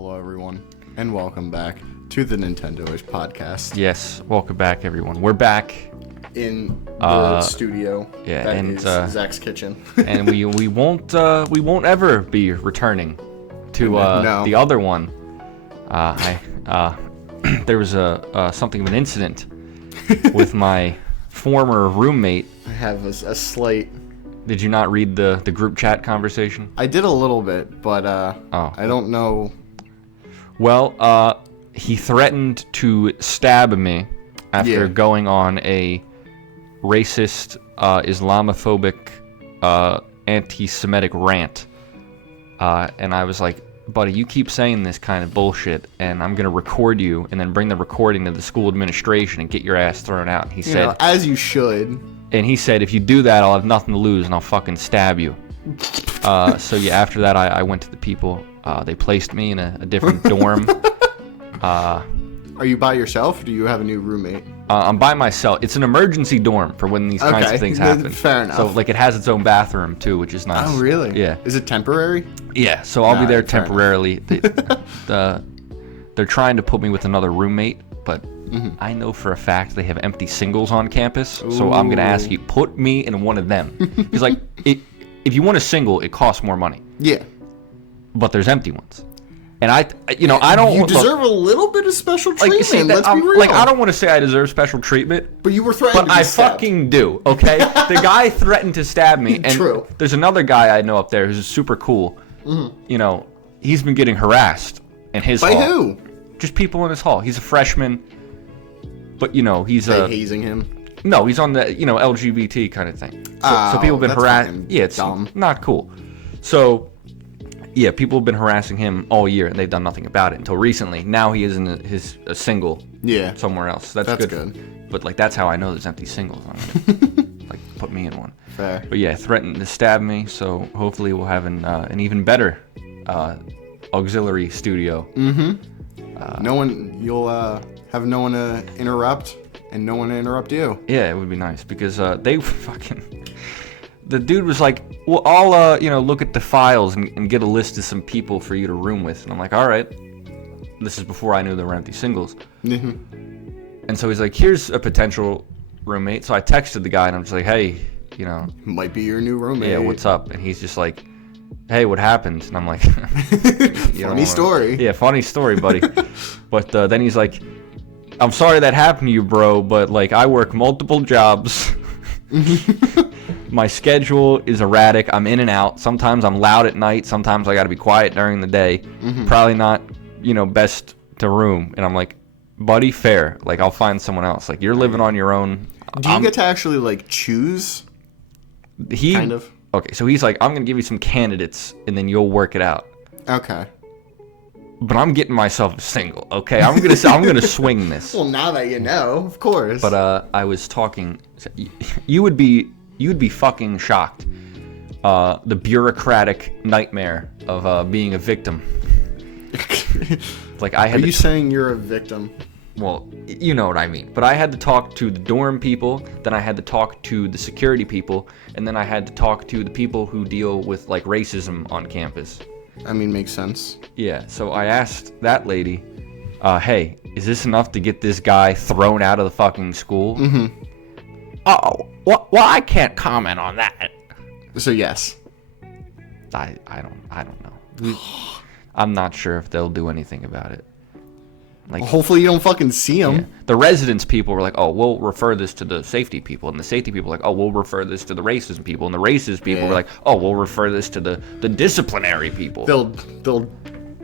Hello, everyone, and welcome back to the Nintendoish podcast. Yes, welcome back, everyone. We're back in the studio. Yeah, that and is Zach's kitchen. and we won't ever be returning to No. the other one. There was something of an incident with my former roommate. I have a slight. Did you not read the group chat conversation? I did a little bit, but I don't know. Well, he threatened to stab me after going on a racist, Islamophobic, anti-Semitic rant. And I was like, buddy, you keep saying this kind of bullshit, and I'm going to record you and then bring the recording to the school administration and get your ass thrown out. He said, as you should. And he said, if you do that, I'll have nothing to lose and I'll fucking stab you. So yeah, after that, I went to the people. They placed me in a different dorm. Are you by yourself, or do you have a new roommate? I'm by myself. It's an emergency dorm for when these kinds of things happen. Fair enough. So like it has its own bathroom too, which is nice. Oh, really? Yeah. Is it temporary? Yeah. So I'll be there fair temporarily. They're trying to put me with another roommate, but I know for a fact they have empty singles on campus. Ooh. So I'm gonna ask you, put me in one of them. He's like, if you want a single, it costs more money. Yeah. But there's empty ones. And I don't. You deserve a little bit of special treatment. Let's be real. Like, I don't want to say I deserve special treatment, but you were threatened. But I fucking do. Okay, the guy threatened to stab me, and True. There's another guy I know up there who's super cool. You know, he's been getting harassed in his by hall. who? Just people in his hall. He's a freshman, but you know he's hazing him. No, he's on the LGBT kind of thing. So people have been harassed. Yeah, it's dumb. Not cool. So. Yeah, people have been harassing him all year, and they've done nothing about it until recently. Now he is in a single somewhere else. That's good. But, like, that's how I know there's empty singles. Like, put me in one. Fair. But, yeah, threatened to stab me, so hopefully we'll have an even better auxiliary studio. You'll have no one to interrupt, and no one to interrupt you. Yeah, it would be nice, because they fucking... The dude was like, well, I'll, look at the files and get a list of some people for you to room with. And I'm like, all right. This is before I knew there were empty singles. And so he's like, here's a potential roommate. So I texted the guy, and I'm just like, hey, might be your new roommate. Yeah, what's up? And he's just like, hey, what happened? And I'm like, funny story. Yeah, funny story, buddy. But then he's like, I'm sorry that happened to you, bro, but, like, I work multiple jobs. My schedule is erratic. I'm in and out. Sometimes I'm loud at night. Sometimes I got to be quiet during the day. Probably not, best to room. And I'm like, buddy, fair. Like, I'll find someone else. Like, you're living on your own. Do you get to actually, like, choose? Kind of. Okay, so he's like, I'm going to give you some candidates, and then you'll work it out. Okay. But I'm getting myself a single, okay? I'm gonna swing this. Well, now that you know, of course. But I was talking. You would be fucking shocked. The bureaucratic nightmare of being a victim. Like I had. Are you saying you're a victim? Well, you know what I mean. But I had to talk to the dorm people, then I had to talk to the security people, and then I had to talk to the people who deal with like racism on campus. I mean, makes sense. Yeah, so I asked that lady, hey, is this enough to get this guy thrown out of the fucking school? Oh, well, I can't comment on that. So yes. I don't know. I'm not sure if they'll do anything about it. Like, well, hopefully you don't fucking see them. Yeah. The residence people were like, oh, we'll refer this to the safety people. And the safety people were like, oh, we'll refer this to the racism people. And the racist people were like, oh, we'll refer this to the disciplinary people. They'll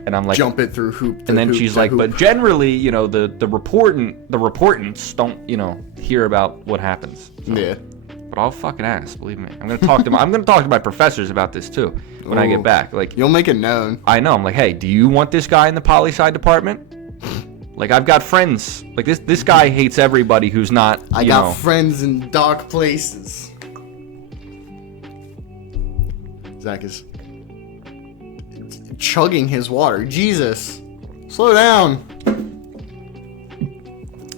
and I'm like, jump it through hoop. And then she's like, but generally, the reportants don't, hear about what happens. So. Yeah. But I'll fucking ask, believe me. I'm gonna talk to my professors about this too when I get back. Like, you'll make it known. I know. I'm like, hey, do you want this guy in the poli-sci department? Like, I've got friends. Like, this guy hates everybody who's not, I got friends in dark places. Zach is chugging his water. Jesus. Slow down.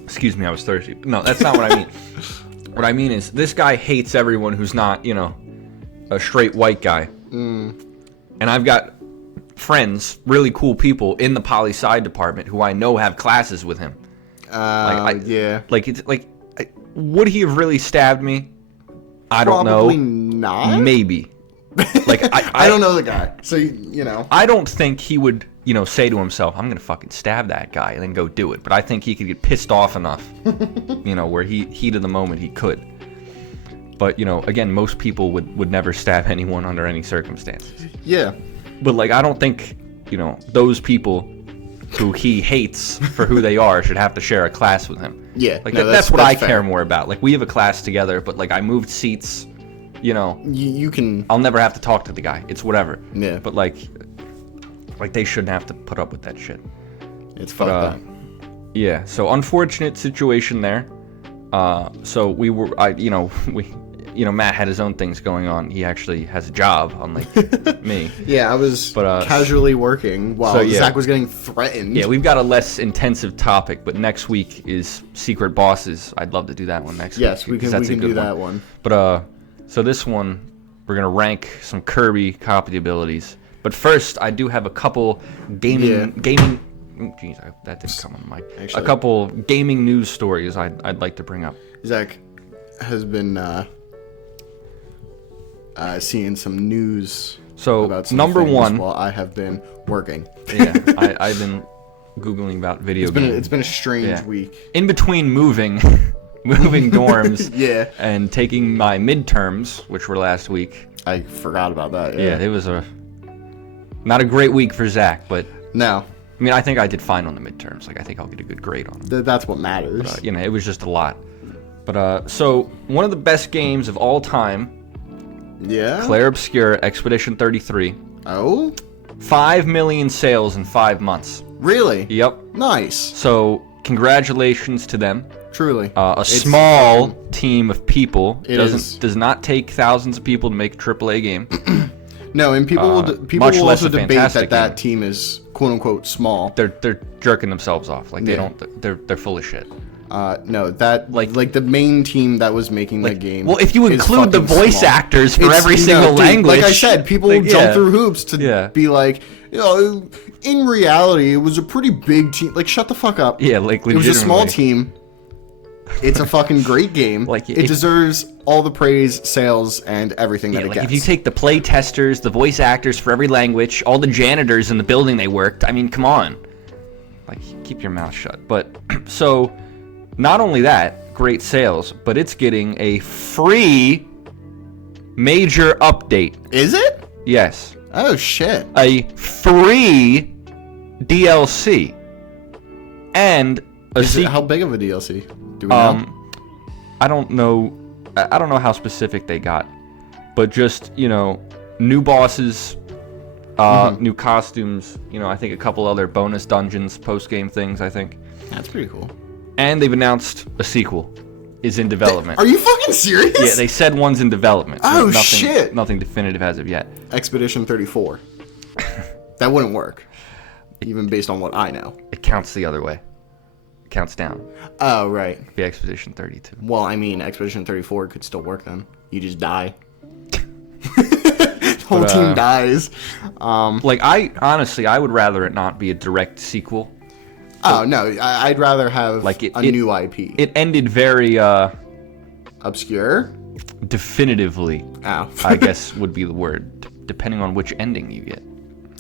Excuse me, I was thirsty. No, that's not what I mean. What I mean is, this guy hates everyone who's not, a straight white guy. And I've got friends, really cool people in the poli-sci department who I know have classes with him. Yeah. Like, would he have really stabbed me? I don't know. Probably not. Maybe. Like, I don't know the guy, so you know. I don't think he would, say to himself, I'm gonna fucking stab that guy and then go do it. But I think he could get pissed off enough, where heat of the moment he could. But again, most people would never stab anyone under any circumstances. Yeah. But like, I don't think those people who he hates for who they are should have to share a class with him. Yeah. Like no, that's what I fair. care more about. Like, we have a class together, but like, I moved seats. You can. I'll never have to talk to the guy. It's whatever. Yeah. But like they shouldn't have to put up with that shit. It's fucked up. Yeah. So unfortunate situation there. So we were, Matt had his own things going on. He actually has a job, unlike me. Yeah, I was casually working while Zach was getting threatened. Yeah, we've got a less intensive topic, but next week is Secret Bosses. I'd love to do that one next week. Yes, we can do that one. But so this one, we're gonna rank some Kirby copy abilities. But first, I do have a couple gaming. Jeez, that didn't come on the mic. Actually, a couple gaming news stories I'd like to bring up. Zach has been seeing some news. So about some number things one, while I have been working. Yeah, I've been googling about video games. It's been a strange week. In between moving dorms, yeah, and taking my midterms, which were last week. I forgot about that. Yeah, it was not a great week for Zach, but no. I mean, I think I did fine on the midterms. Like, I think I'll get a good grade on them. That's what matters. But, it was just a lot. But so one of the best games of all time. Yeah. Claire Obscure Expedition 33. Oh. 5 million sales in 5 months. Really? Yep. Nice. So congratulations to them. Truly. A small team of people. Does not take thousands of people to make a AAA game. No, and people will also debate that team is quote unquote small. They're jerking themselves off. Like they're full of shit. No, that like the main team that was making that game. Well, if you include the voice actors for every single language, like I said, people jump through hoops to be like, in reality, it was a pretty big team. Like, shut the fuck up. Yeah, like legitimately. It was a small team. It's a fucking great game. Like it deserves all the praise, sales, and everything that it gets. If you take the play testers, the voice actors for every language, all the janitors in the building they worked, I mean, come on. Like, keep your mouth shut. But so, not only that, great sales, but it's getting a free major update. Is it? Yes. Oh shit. A free DLC and how big of a DLC? Do we know? I don't know. I don't know how specific they got, but just new bosses, new costumes. I think a couple other bonus dungeons, post game things. I think that's pretty cool. And they've announced a sequel is in development. Are you fucking serious? Yeah, they said one's in development. Oh shit! Nothing definitive as of yet. Expedition 34. That wouldn't work, even based on what I know. It counts the other way. It counts down. Oh right. The Expedition 32. Well, I mean, Expedition 34 could still work then. You just die. The whole team dies. Like, I would rather it not be a direct sequel. Oh no, I'd rather have a new IP. It ended very obscure. Definitively. Oh. I guess would be the word, depending on which ending you get.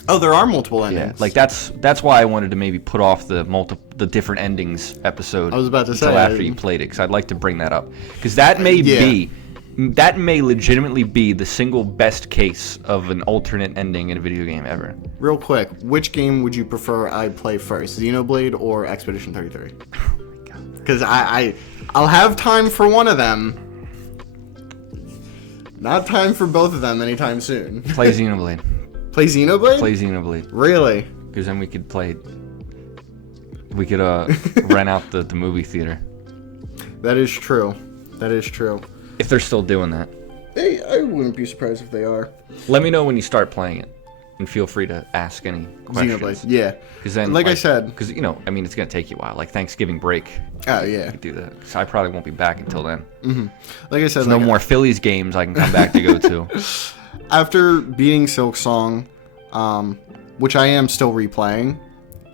Oh, there are multiple endings. Yeah, like that's why I wanted to maybe put off the different endings episode. I was about to say until after you played it, because I'd like to bring that up, because that may legitimately be the single best case of an alternate ending in a video game ever. Real quick, which game would you prefer I play first, Xenoblade or Expedition 33? Oh my god. Because I'll have time for one of them. Not time for both of them anytime soon. Play Xenoblade. Play Xenoblade? Play Xenoblade. Really? Because then we could rent out the movie theater. That is true. That is true. If they're still doing that. I wouldn't be surprised if they are. Let me know when you start playing it. And feel free to ask any questions. Xenoblade, yeah. Because then, like I said, because it's going to take you a while. Like Thanksgiving break. Oh yeah. You could do that. Because I probably won't be back until then. Mm-hmm. Like I said, there's no more Phillies games I can come back to go to. After beating Silk Song, which I am still replaying.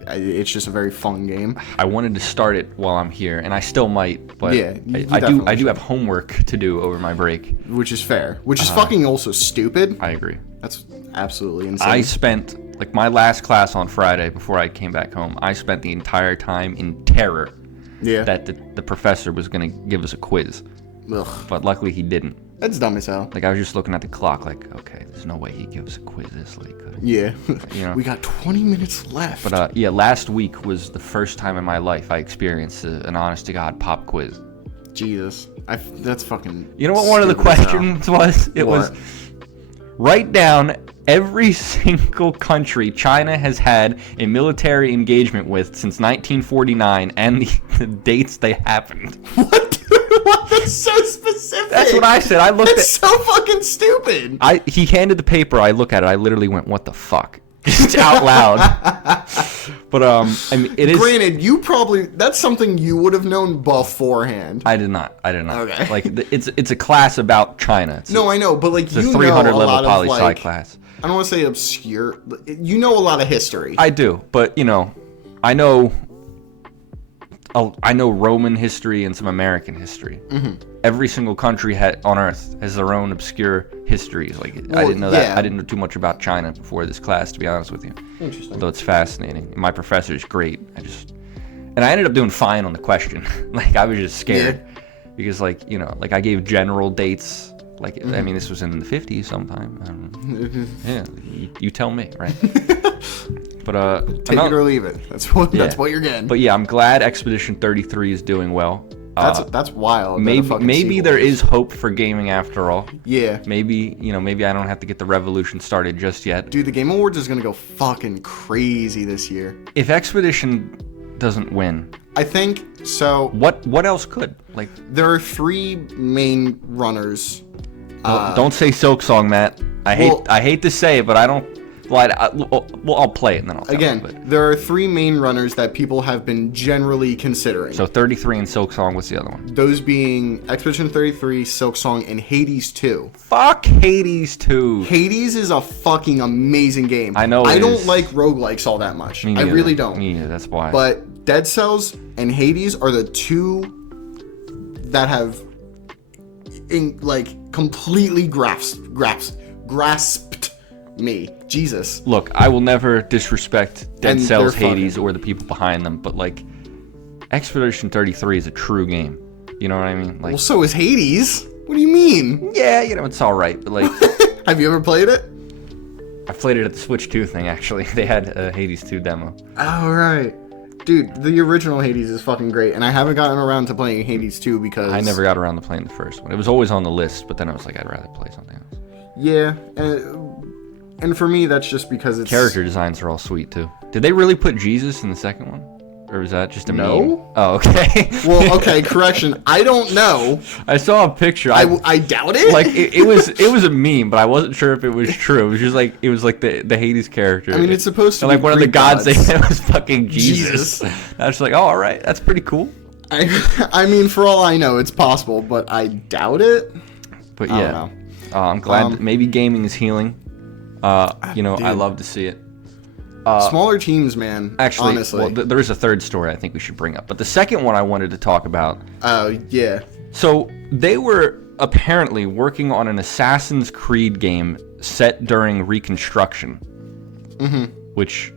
It's just a very fun game. I wanted to start it while I'm here, and I still might, but yeah, I do have homework to do over my break. Which is fair. Which is fucking also stupid. I agree. That's absolutely insane. I spent, like, my last class on Friday before I came back home, I spent the entire time in terror that the professor was going to give us a quiz. Ugh. But luckily he didn't. That's dumb as hell. Like, I was just looking at the clock, like, okay, there's no way he gives a quiz this late. Yeah. You know? We got 20 minutes left. But, yeah, last week was the first time in my life I experienced an honest-to-God pop quiz. Jesus. That's fucking... You know what one of the questions was? It was, write down every single country China has had a military engagement with since 1949 and the dates they happened. What? What? That's so specific. That's what I said. That's so fucking stupid. He handed the paper. I look at it. I literally went, "What the fuck?" Just out loud. But I mean, it is. Granted, that's something you would have known beforehand. I did not. Okay. Like it's a class about China. I know, but like it's a 300 level poli sci class. I don't want to say obscure. You know a lot of history. I do, but I know Roman history and some American history. Mm-hmm. Every single country on Earth has their own obscure histories. Like, I didn't know that. Yeah. I didn't know too much about China before this class, to be honest with you. Interesting. Although it's fascinating. My professor's great. And I ended up doing fine on the question. Like, I was just scared. Yeah. Because, I gave general dates. Like, mm-hmm. I mean, this was in the 50s sometime. I don't know. Yeah, you tell me, right? But take it or leave it. That's what you're getting. But yeah, I'm glad Expedition 33 is doing well. That's wild. Maybe there is hope for gaming after all. Yeah. Maybe I don't have to get the revolution started just yet. Dude, the Game Awards is gonna go fucking crazy this year. If Expedition doesn't win, I think so. What else could? Like, there are 3 main runners. Don't say Silksong, Matt. I hate to say it, but I don't. Well, I'll play it and then I'll tell you. There are 3 main runners that people have been generally considering. So 33 and Silksong, what's the other one? Those being Expedition 33, Silksong, and Hades 2. Fuck Hades 2. Hades is a fucking amazing game. I know. I don't like roguelikes all that much. I really don't. Me neither, that's why. But Dead Cells and Hades are the 2 that have completely grasped me. Jesus. Look, I will never disrespect Dead Cells, Hades, or the people behind them, but Expedition 33 is a true game. You know what I mean? Well, so is Hades. What do you mean? Yeah, it's all right, but have you ever played it? I played it at the Switch 2 thing, actually. They had a Hades 2 demo. Oh, right. Dude, the original Hades is fucking great, and I haven't gotten around to playing Hades 2 because... I never got around to playing the first one. It was always on the list, but then I was like, I'd rather play something else. Yeah, and for me, that's just because it's... Character designs are all sweet, too. Did they really put Jesus in the second one? Or was that just a meme? Oh, okay. Well, okay, correction. I don't know. I saw a picture. I doubt it. It was a meme, but I wasn't sure if it was true. It was just the Hades character. I mean, it's supposed to be one of the gods they said was fucking Jesus. I was just like, oh, all right, that's pretty cool. I mean, for all I know, it's possible, but I doubt it. But yeah, I don't know. I'm glad maybe gaming is healing. I love to see it. Smaller teams, man. Actually, honestly. There is a third story I think we should bring up. But the second one I wanted to talk about. Oh, yeah. So they were apparently working on an Assassin's Creed game set during Reconstruction. Mm-hmm. Which,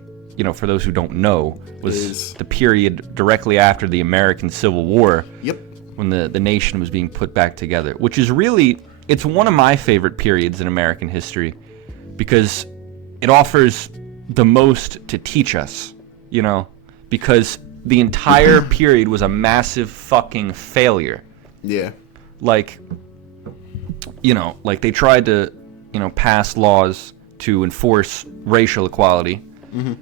for those who don't know, was the period directly after the American Civil War. Yep. When the nation was being put back together. Which is really, it's one of my favorite periods in American history. Because it offers the most to teach us, because the entire period was a massive fucking failure. Yeah. They tried to, pass laws to enforce racial equality, mm-hmm.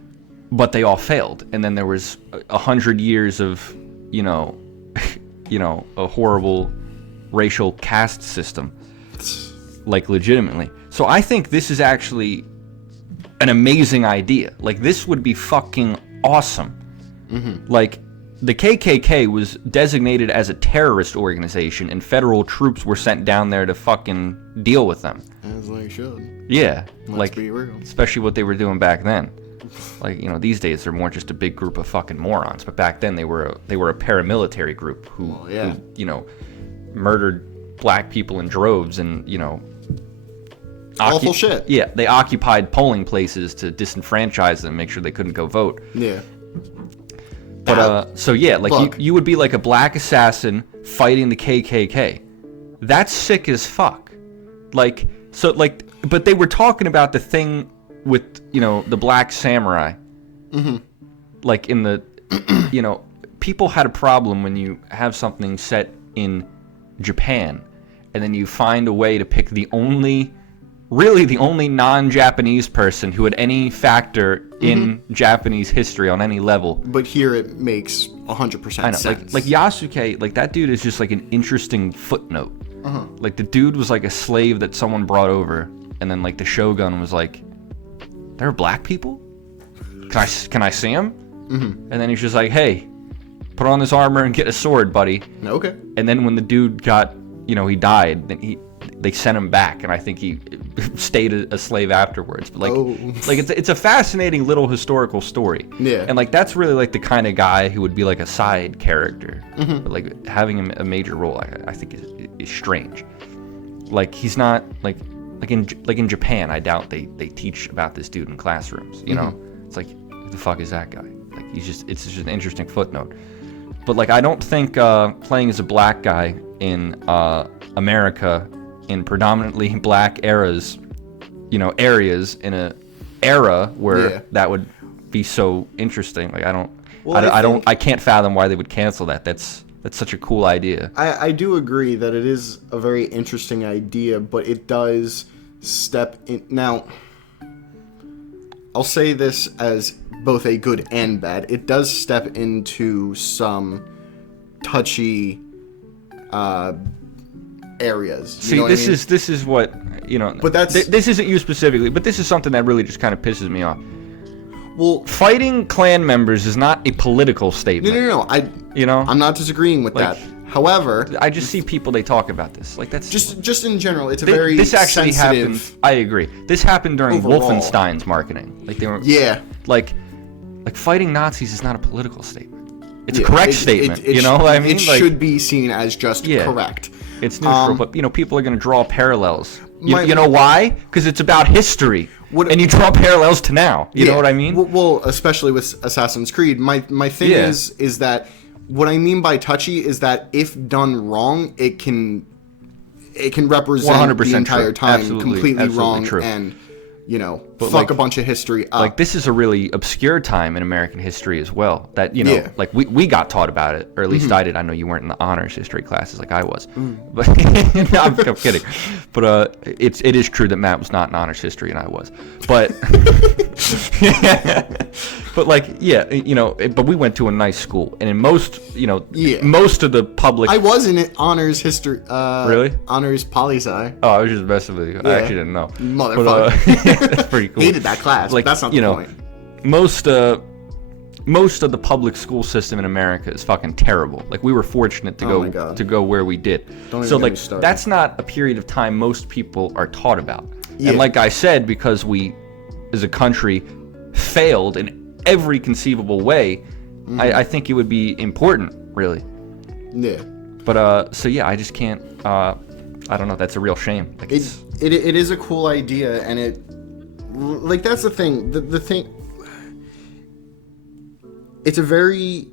but they all failed. And then there was 100 years of, a horrible racial caste system, legitimately. So I think this is actually an amazing idea. This would be fucking awesome. Mm-hmm. The KKK was designated as a terrorist organization, and federal troops were sent down there to fucking deal with them. As they should. Yeah. Let's be real. Especially what they were doing back then. Like, you know, these days they're more just a big group of fucking morons. But back then they were a paramilitary group who you know, murdered black people in droves and, you know, awful shit. Yeah, they occupied polling places to disenfranchise them, make sure they couldn't go vote. Yeah. But so yeah, like you would be like a black assassin fighting the KKK. That's sick as fuck. Like, so like, but they were talking about the thing with, you know, the black samurai. Mm-hmm. Like in the, you know, people had a problem when you have something set in Japan, and then you find a way to pick the only non-Japanese person who had any factor in Japanese history on any level. But here it makes 100% sense. Like Yasuke, like that dude is just like an interesting footnote. Like the dude was like a slave that someone brought over, and then like the shogun was like, there are black people? Can I see him? And then he's just like, hey, put on this armor and get a sword, buddy. Okay. And then when the dude got, you know, he died, then they sent him back, and I think he stayed a slave afterwards. But like it's a fascinating little historical story. Yeah. And like that's really like the kind of guy who would be like a side character. But like having him a major role, I think is strange. Like he's not like in Japan, I doubt they teach about this dude in classrooms. You know, it's like, who the fuck is that guy? Like it's just an interesting footnote. But like I don't think playing as a black guy in America in predominantly black areas in a era where that would be so interesting. Like I can't fathom why they would cancel that. That's such a cool idea. I do agree that it is a very interesting idea, but it does step in. Now, I'll say this as both a good and bad. It does step into some touchy areas. See, this is what, you know. But this isn't you specifically, but this is something that really just kind of pisses me off. Well, fighting Klan members is not a political statement. No. I'm not disagreeing with that. However, I just see people, they talk about this. Like that's just in general, it's a very this actually sensitive. Happened. I agree. This happened during Overall. Wolfenstein's marketing. Like they were like fighting Nazis is not a political statement. It's a correct statement. You know what I mean? It should be seen as just correct. It's neutral, but you know, people are going to draw parallels. You know why? Because it's about history, and you draw parallels to now. You know what I mean? Well, especially with Assassin's Creed, my thing is that what I mean by touchy is that if done wrong, it can represent the entire time completely wrong true. And you know, but fuck a bunch of history up. Like this is a really obscure time in American history as well. That, you know, like we got taught about it, or at least I did. I know you weren't in the honors history classes like I was, but no, I'm kidding. But it is true that Matt was not in honors history and I was. But but like you know, but we went to a nice school, and in most most of the public. I was in honors history. Really? Honors poli-sci. Oh, I was just messing with you. I actually didn't know. Motherfucker. That's pretty cool. Hated that class. Like, that's not the point. Most of the public school system in America is fucking terrible. Like we were fortunate to go where we did. So like that's not a period of time most people are taught about. Yeah. And like I said, because we as a country failed in every conceivable way, I think it would be important, really. Yeah. But so yeah, I just can't. I don't know. That's a real shame. Like it is a cool idea, and it. Like that's the thing. The thing. It's a very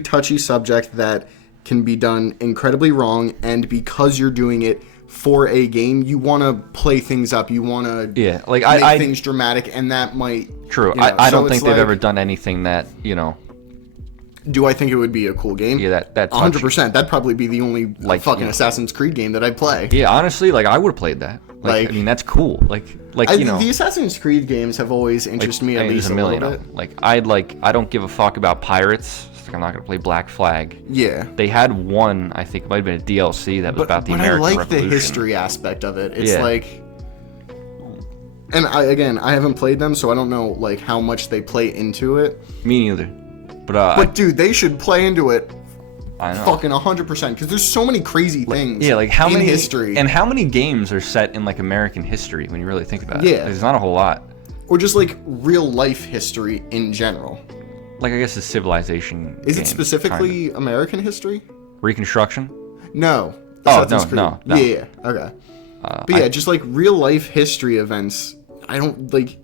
touchy subject that can be done incredibly wrong, and because you're doing it for a game, you want to play things up. You want to make things dramatic, and that might. True. You know, I don't think they've ever done anything that, you know. Do I think it would be a cool game? Yeah, that 100%. That'd probably be the only fucking Assassin's Creed game that I'd play. Yeah, honestly, like I would have played that. Like, I mean, that's cool. Like you know, the Assassin's Creed games have always interested me at least a little bit. Like I don't give a fuck about pirates. I'm not gonna play Black Flag. Yeah. They had one, I think it might have been a DLC that was about the American Revolution. But I like the history aspect of it. It's like. And I haven't played them, so I don't know like how much they play into it. Me neither. But dude, they should play into it. I know. Fucking 100%, because there's so many crazy things. Yeah, like how many history, and how many games are set in like American history when you really think about it. Yeah, there's not a whole lot. or just like real life history in general. Like, I guess, a civilization. Is it specifically American history? Reconstruction? No. Oh, no. Yeah. Okay. But yeah, just like real life history events. I don't like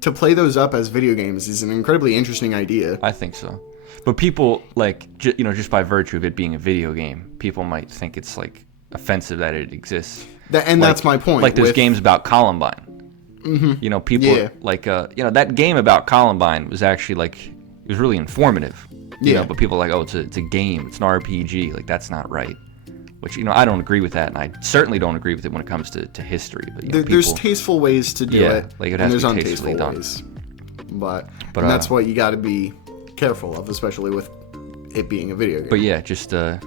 to play those up as video games is an incredibly interesting idea. I think so. But people, like, just by virtue of it being a video game, people might think it's, like, offensive that it exists. That's my point. Like, there's games about Columbine. Mm-hmm. People, like, that game about Columbine was actually, like, it was really informative. You know, but people are like, oh, it's a game. It's an RPG. Like, that's not right. Which, I don't agree with that, and I certainly don't agree with it when it comes to history. But there's tasteful ways to do it, like it has and to there's be tastefully done. Ways. But and that's what you got to be careful of, especially with it being a video game. But yeah, just a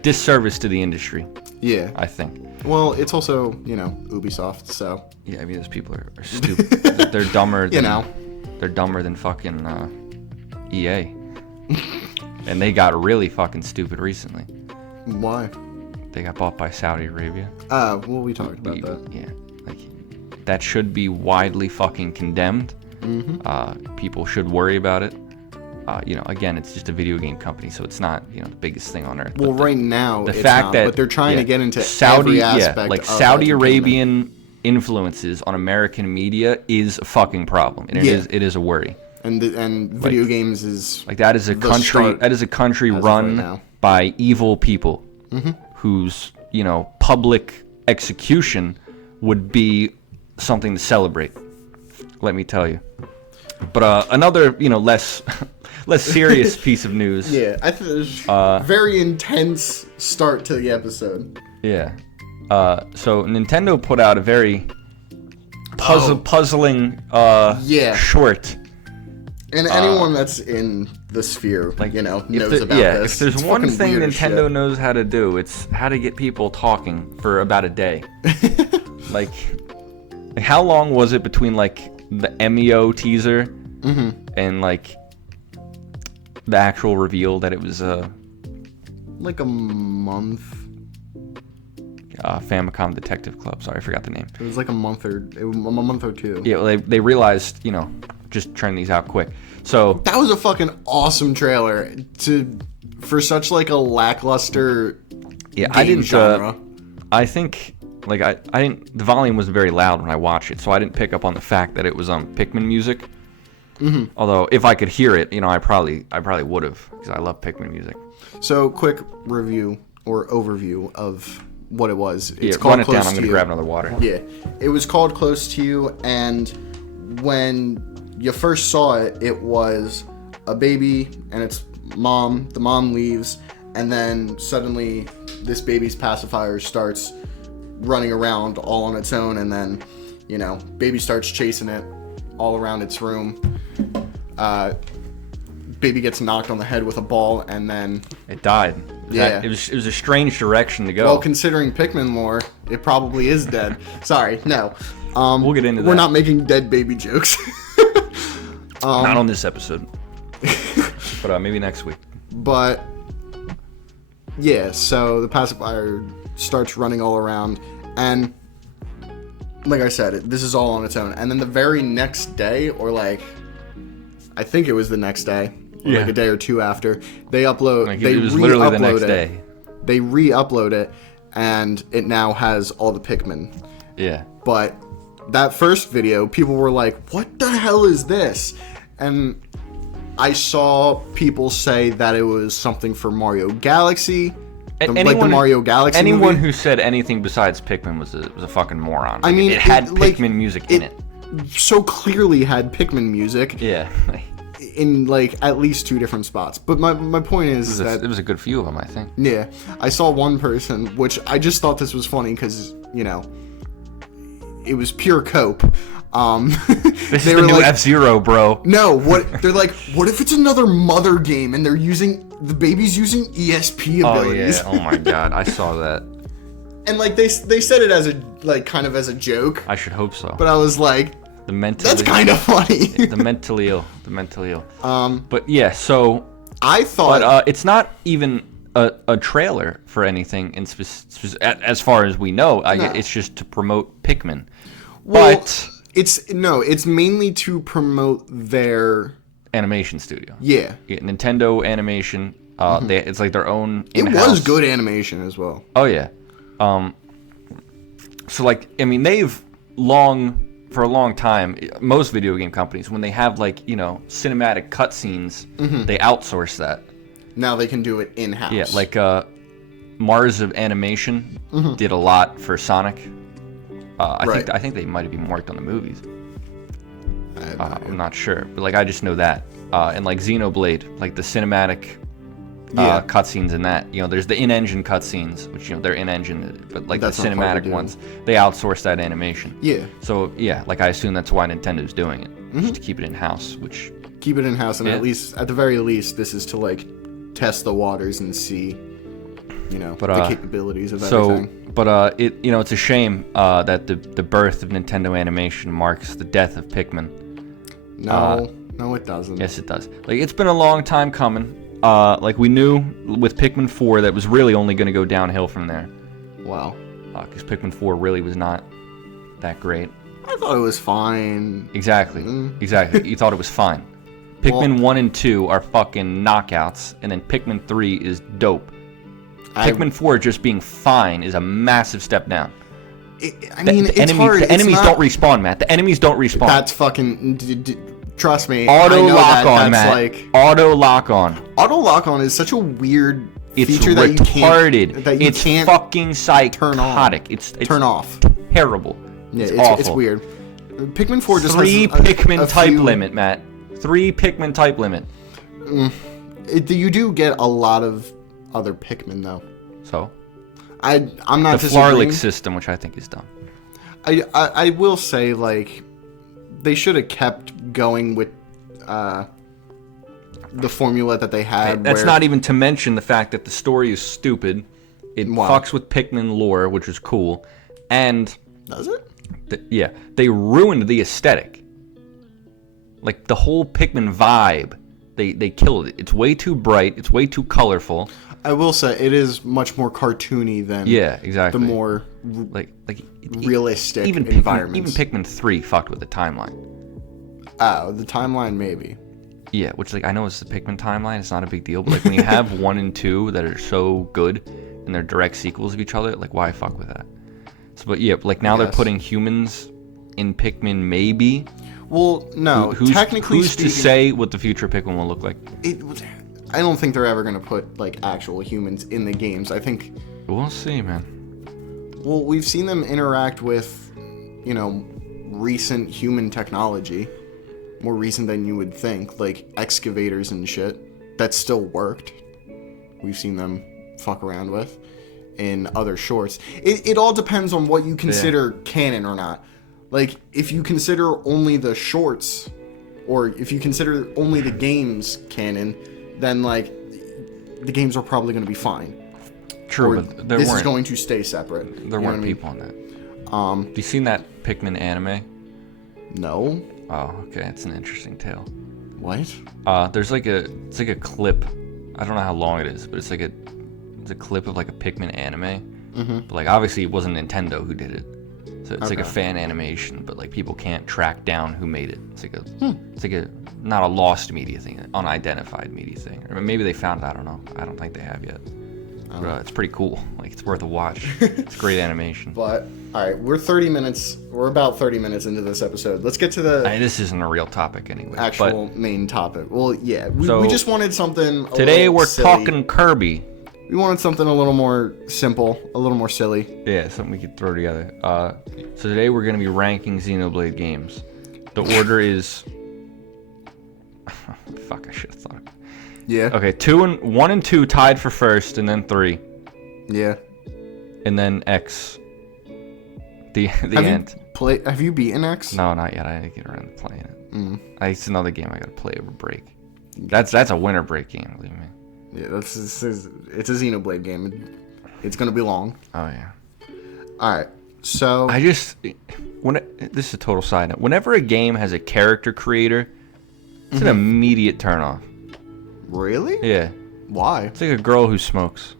disservice to the industry. Yeah, I think. Well, it's also Ubisoft, so yeah. I mean, those people are stupid. They're dumber. They're dumber than fucking EA, and they got really fucking stupid recently. Why? They got bought by Saudi Arabia. Well, we talked about that. Yeah, like that should be widely fucking condemned. Mm-hmm. People should worry about it. Again, it's just a video game company, so it's not the biggest thing on earth. Well, right now, the fact that but they're trying to get into Saudi, every aspect like of Saudi Arabian influences on American media is a fucking problem, and it is a worry. And video games is like that is a country run by evil people whose public execution would be something to celebrate. Let me tell you. But another less serious piece of news. Yeah, I think there's very intense start to the episode. Yeah. So Nintendo put out a very puzzling short. And anyone that's in the sphere, knows about this. If there's it's one thing Nintendo shit. knows how to do, it's how to get people talking for about a day. like how long was it between the MEO teaser and the actual reveal that it was like a month. Famicom Detective Club. Sorry, I forgot the name. It was like a month or two. Yeah, well, they realized just turn these out quick. So that was a fucking awesome trailer for such a lackluster game genre. I think I didn't. The volume was very loud when I watched it, so I didn't pick up on the fact that it was Pikmin music. Although if I could hear it, I probably would have, because I love Pikmin music. So quick review or overview of what it was. It's called run it down. I'm gonna grab another water. Yeah, it was called Close to You, and when you first saw it, it was a baby and its mom. The mom leaves, and then suddenly this baby's pacifier starts running around all on its own, and then baby starts chasing it all around its room. Baby gets knocked on the head with a ball, and then it died. It was a strange direction to go. Well, considering Pikmin lore, it probably is dead. Sorry, no. We'll get into that. We're not making dead baby jokes. Not on this episode. But maybe next week. But yeah, so the pacifier starts running all around, and like I said, this is all on its own. And then the very next day, or I think it was the next day, or a day or two after, they upload. It was literally the next day. They re-upload it, and it now has all the Pikmin. Yeah. But that first video, people were like, "What the hell is this?" And I saw people say that it was something for Mario Galaxy. Like the Mario Galaxy Anyone movie. who said anything besides Pikmin was a fucking moron. I mean, it had Pikmin music in it. So clearly had Pikmin music. Yeah. In at least two different spots. But my point is that it was a good few of them, I think. Yeah. I saw one person, which I just thought this was funny because, it was pure cope. This is the new F-Zero, bro. No, they're like, what if it's another Mother game and the baby's using ESP abilities? Oh yeah, oh my god, I saw that. And they said it as a kind of as a joke. I should hope so. But I was like, that's kind of funny. The mentally ill. But yeah, so I thought, but it's not even a trailer for anything as far as we know. It's just to promote Pikmin. Well, but It's mainly to promote their animation studio. Yeah. Nintendo Animation. It's like their own in-house. It was good animation as well. Oh yeah. So like, I mean, for a long time, most video game companies, when they have like, you know, cinematic cutscenes, they outsource that. Now they can do it in-house. Yeah, like Mars of Animation did a lot for Sonic. I think they might have even worked on the movies. I'm not sure, but like I just know that. And like Xenoblade, like the cinematic cutscenes in that, you know, there's the in-engine cutscenes, which, you know, they're in-engine, but like that's the cinematic ones, they outsource that animation. Yeah. So yeah, like I assume that's why Nintendo's doing it, just to keep it in-house. Which keep it in-house, and at the very least, this is to like test the waters and see, you know, the capabilities of everything. But it, you know, it's a shame that the birth of Nintendo Animation marks the death of Pikmin. No, it doesn't. Yes, it does. Like, it's been a long time coming. Like, we knew with Pikmin 4 that was really only going to go downhill from there. Wow. Because Pikmin 4 really was not that great. I thought it was fine. Exactly. Exactly. You thought it was fine. Pikmin 1 and 2 are fucking knockouts, and then Pikmin 3 is dope. Pikmin 4 just being fine is a massive step down. It's hard. The enemies don't respawn, Matt. The enemies don't respawn. That's fucking... Trust me. Auto lock on, Matt. Like, auto lock on. Auto lock on is such a weird feature that retarded. It's fucking psychotic. Turn on. It's turn off. Terrible. Yeah, it's awful. It's weird. Pikmin 4 just has Pikmin a type few... limit, Matt. 3 Pikmin type limit. You do get a lot of other Pikmin though. So? I'm not the Flarlick system, which I think is dumb. I will say, like, they should have kept going with the formula that they had. That's not even to mention the fact that the story is stupid. It fucks with Pikmin lore, which is cool. And... Does it? Yeah. They ruined the aesthetic. Like, the whole Pikmin vibe, they killed it. It's way too bright. It's way too colorful. I will say, it is much more cartoony than exactly. the more realistic environments. Even Pikmin 3 fucked with the timeline. Oh, the timeline maybe. Yeah, which, like, I know it's the Pikmin timeline. It's not a big deal. But, like, when you have 1 and 2 that are so good and they're direct sequels of each other, like, why fuck with that? So, but, yeah, like, now they're putting humans in Pikmin maybe. Well, no. Technically who's to say what the future Pikmin will look like? I don't think they're ever going to put, like, actual humans in the games. I think... We'll see, man. Well, we've seen them interact with, you know, recent human technology. More recent than you would think. Like, excavators and shit. That still worked. We've seen them fuck around with in other shorts. It all depends on what you consider canon or not. Like, if you consider only the shorts, or if you consider only the games canon... then, like, the games are probably going to be fine. True, or but this is going to stay separate. There weren't people on that. Have you seen that Pikmin anime? No. Oh, okay. It's an interesting tale. What? There's like it's like a clip. I don't know how long it is, but it's a clip of like a Pikmin anime. But like obviously it wasn't Nintendo who did it. So it's like a fan animation, but like people can't track down who made it. It's like a not a lost media thing, an unidentified media thing. Or maybe they found it, I don't know. I don't think they have yet. But it's pretty cool. Like, it's worth a watch. It's great animation. But, alright, we're about 30 minutes into this episode. Let's get to the... this isn't a real topic anyway. Actual main topic. Well, yeah, we just wanted something today we're silly. talking Kirby. We wanted something a little more simple, a little more silly. Yeah, something we could throw together. So today we're going to be ranking Xenoblade games. The order is... Fuck, I should have thought. Yeah. Okay, 1 and 2 tied for first, and then 3. Yeah. And then X. The end. Have you beaten X? No, not yet. I didn't get around to playing it. It's another game I gotta play over break. That's a winter break game, believe me. Yeah, it's a Xenoblade game. It's gonna be long. Oh yeah. All right. So this is a total side note. Whenever a game has a character creator, it's an immediate turnoff. Really? Yeah. Why? It's like a girl who smokes.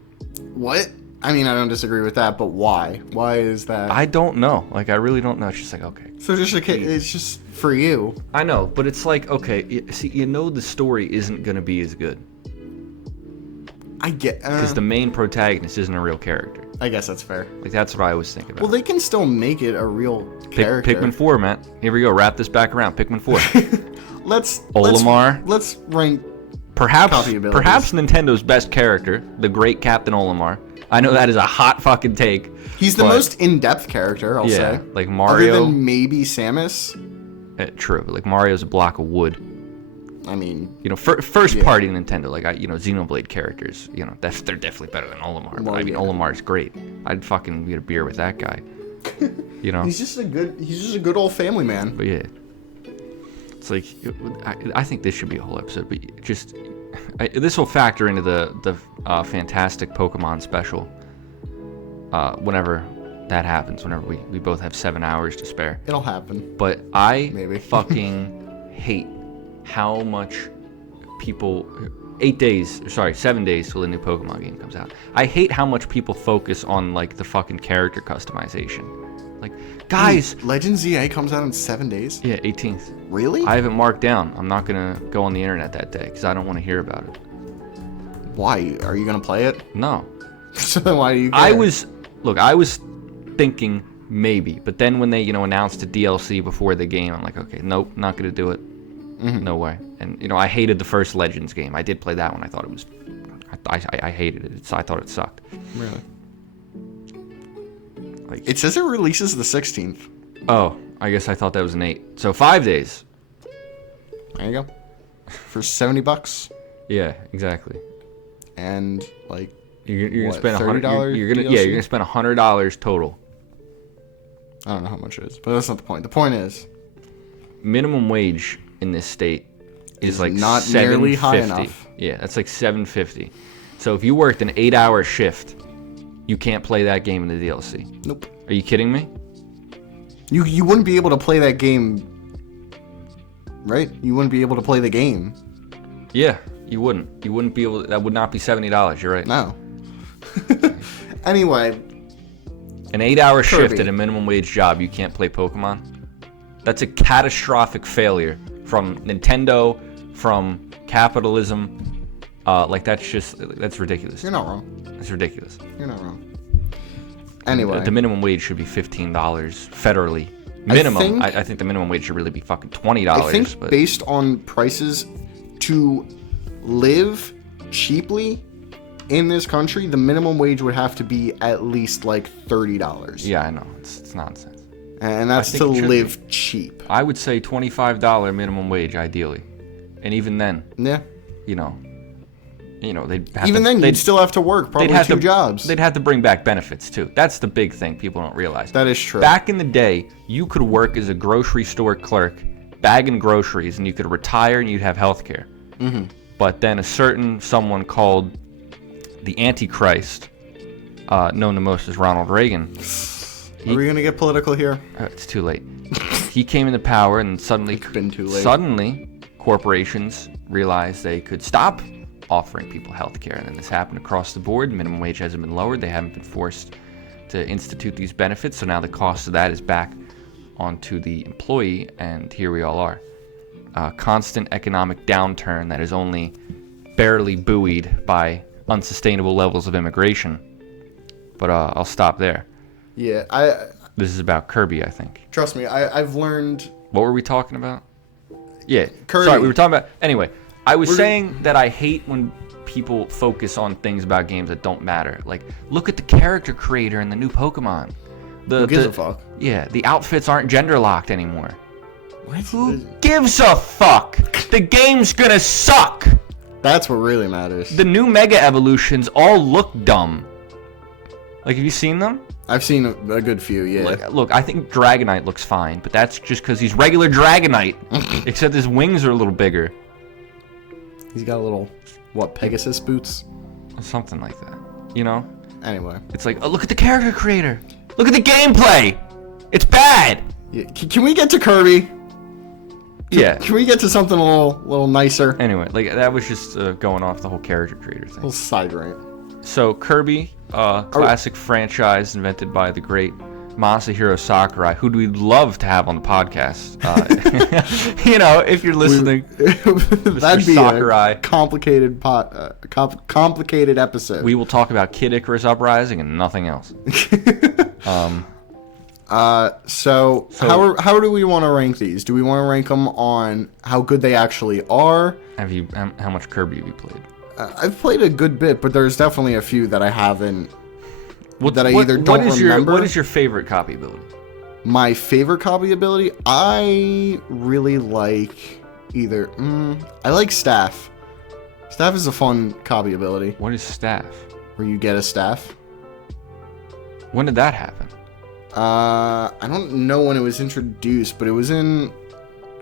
What? I mean, I don't disagree with that, but why? Why is that? I don't know. Like, I really don't know. It's just like, okay. So it's just for you. I know, but it's like, okay, see, the story isn't going to be as good. I get... Because the main protagonist isn't a real character. I guess that's fair. Like, that's what I always think about. Well, they can still make it a real character. Pikmin 4, Matt. Here we go. Wrap this back around. Pikmin 4. Olimar. Let's rank Perhaps Nintendo's best character, the great Captain Olimar. I know that is a hot fucking take. He's the most in-depth character, I'll say. Like Mario. Other than maybe Samus. True, but like Mario's a block of wood. I mean, first party Nintendo, like Xenoblade characters, they're definitely better than Olimar. Well, but I mean, Olimar's great. I'd fucking get a beer with that guy. He's just a good old family man. But yeah, it's like I think this should be a whole episode, but this will factor into the fantastic Pokemon special. Whenever that happens, whenever we both have 7 hours to spare. It'll happen. But I fucking hate how much people 7 days till the new Pokemon game comes out. I hate how much people focus on like the fucking character customization. Like, guys, Legend ZA comes out in 7 days? Yeah, 18th. Really? I have it marked down. I'm not gonna go on the internet that day because I don't want to hear about it. Why? Are you gonna play it? No. So then why do you care? I was thinking maybe, but then when they announced the DLC before the game, I'm like, okay, nope, not gonna do it. Mm-hmm. No way. And I hated the first Legends game. I did play that one. I thought it was, I hated it. I thought it sucked. Really? Like, it says it releases the 16th. Oh, I guess I thought that was an 8. So 5 days. There you go. For $70. Yeah, exactly. And like, you're gonna spend $30. You're gonna spend $100 total. I don't know how much it is, but that's not the point. The point is, minimum wage in this state is like not nearly high enough. Yeah, that's like $7.50. So if you worked an 8-hour shift, you can't play that game in the DLC. Nope. Are you kidding me? You wouldn't be able to play that game, right? You wouldn't be able to play the game. Yeah, you wouldn't. You wouldn't be able. That would not be $70. You're right. No. Anyway, an 8-hour shift at a minimum wage job, you can't play Pokemon. That's a catastrophic failure from Nintendo, from capitalism. That's ridiculous. You're not wrong. It's ridiculous. You're not wrong. Anyway, the minimum wage should be $15 federally. Minimum. I think the minimum wage should really be fucking $20. I think based on prices to live cheaply in this country, the minimum wage would have to be at least like $30. Yeah, I know. It's nonsense. And that's to live cheap. I would say $25 minimum wage, ideally. And even then, yeah, they'd have you'd still have to work probably 2 jobs. They'd have to bring back benefits too. That's the big thing people don't realize. That is true. Back in the day, you could work as a grocery store clerk, bagging groceries, and you could retire and you'd have health care. Mm-hmm. But then a certain someone called the Antichrist, known to most as Ronald Reagan. Are we gonna get political here? It's too late. He came into power, and suddenly, it's been too late. Suddenly, corporations realized they could stop offering people health care, and then this happened across the board. Minimum wage hasn't been lowered. They haven't been forced to institute these benefits, so now the cost of that is back onto the employee, and here we all are. Constant economic downturn that is only barely buoyed by unsustainable levels of immigration. But I'll stop there. Yeah, This is about Kirby, I think. Trust me, I've learned... What were we talking about? Yeah, Kirby. Sorry, we were talking about... Anyway, I was saying that I hate when people focus on things about games that don't matter. Like, look at the character creator in the new Pokemon. Who gives a fuck? Yeah, the outfits aren't gender locked anymore. What? Who gives a fuck? The game's gonna suck! That's what really matters. The new Mega Evolutions all look dumb. Like, have you seen them? I've seen a good few, yeah. Look, I think Dragonite looks fine, but that's just because he's regular Dragonite. Except his wings are a little bigger. He's got a little, Pegasus boots? Something like that. Anyway. It's like, oh, look at the character creator. Look at the gameplay. It's bad. Yeah. Can we get to Kirby? Can we get to something a little nicer? Anyway, that was just going off the whole character creator thing. A little side rant. So Kirby, classic franchise invented by the great Masahiro Sakurai, who we'd love to have on the podcast. If you're listening, that'd be Sakurai, a complicated episode. We will talk about Kid Icarus Uprising and nothing else. So how do we want to rank these? Do we want to rank them on how good they actually are? How much Kirby have you played? I've played a good bit, but there's definitely a few that I haven't. That I either don't remember. What is your favorite copy ability? My favorite copy ability? I really like either. I like Staff. Staff is a fun copy ability. What is Staff? Where you get a staff. When did that happen? I don't know when it was introduced, but it was in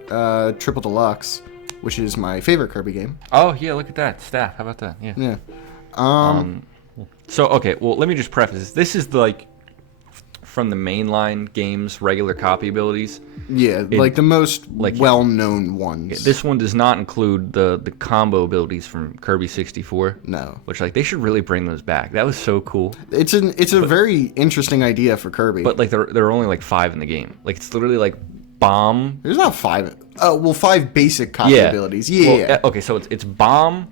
Triple Deluxe, which is my favorite Kirby game. Oh yeah, look at that Staff. How about that? Yeah. Yeah. So okay, well let me just preface this. This is from the mainline games regular copy abilities. Yeah, like the most well-known ones. This one does not include the combo abilities from Kirby 64. No. Which they should really bring those back. That was so cool. It's a very interesting idea for Kirby. But there are only 5 in the game. It's literally bomb. There's not 5. Oh, well, 5 basic copy abilities. Yeah. Well, okay, so it's bomb,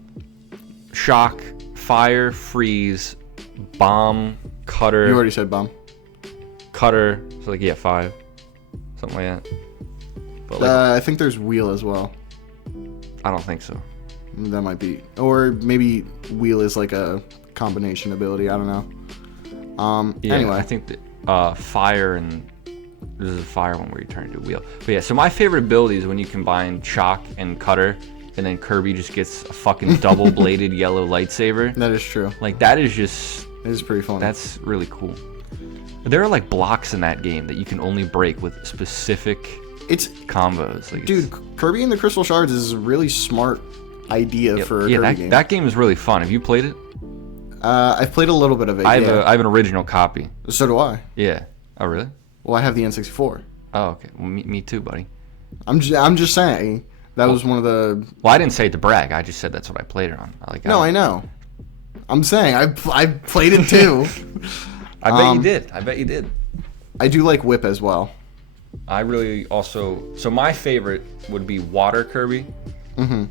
shock, fire, freeze, bomb, cutter. You already said bomb. Cutter. So 5, something like that. But I think there's wheel as well. I don't think so. That might be, or maybe wheel is a combination ability. I don't know. Anyway, I think that fire and this is a fire one where you turn into a wheel. But yeah, so my favorite ability is when you combine shock and cutter, and then Kirby just gets a fucking double-bladed yellow lightsaber. That is true. That is just. It is pretty fun. That's really cool. There are blocks in that game that you can only break with specific combos. Dude, Kirby and the Crystal Shards is a really smart idea for a Kirby game. That game is really fun. Have you played it? I've played a little bit of it. I have an original copy. So do I. Yeah. Oh really? Well, I have the N64. Oh okay. Well, me too, buddy. I'm just saying that was one of the. Well, I didn't say it to brag. I just said that's what I played it on. I know. I'm saying I played it too. I bet you did. I do like Whip as well. I really also. So my favorite would be Water Kirby. Mm-hmm.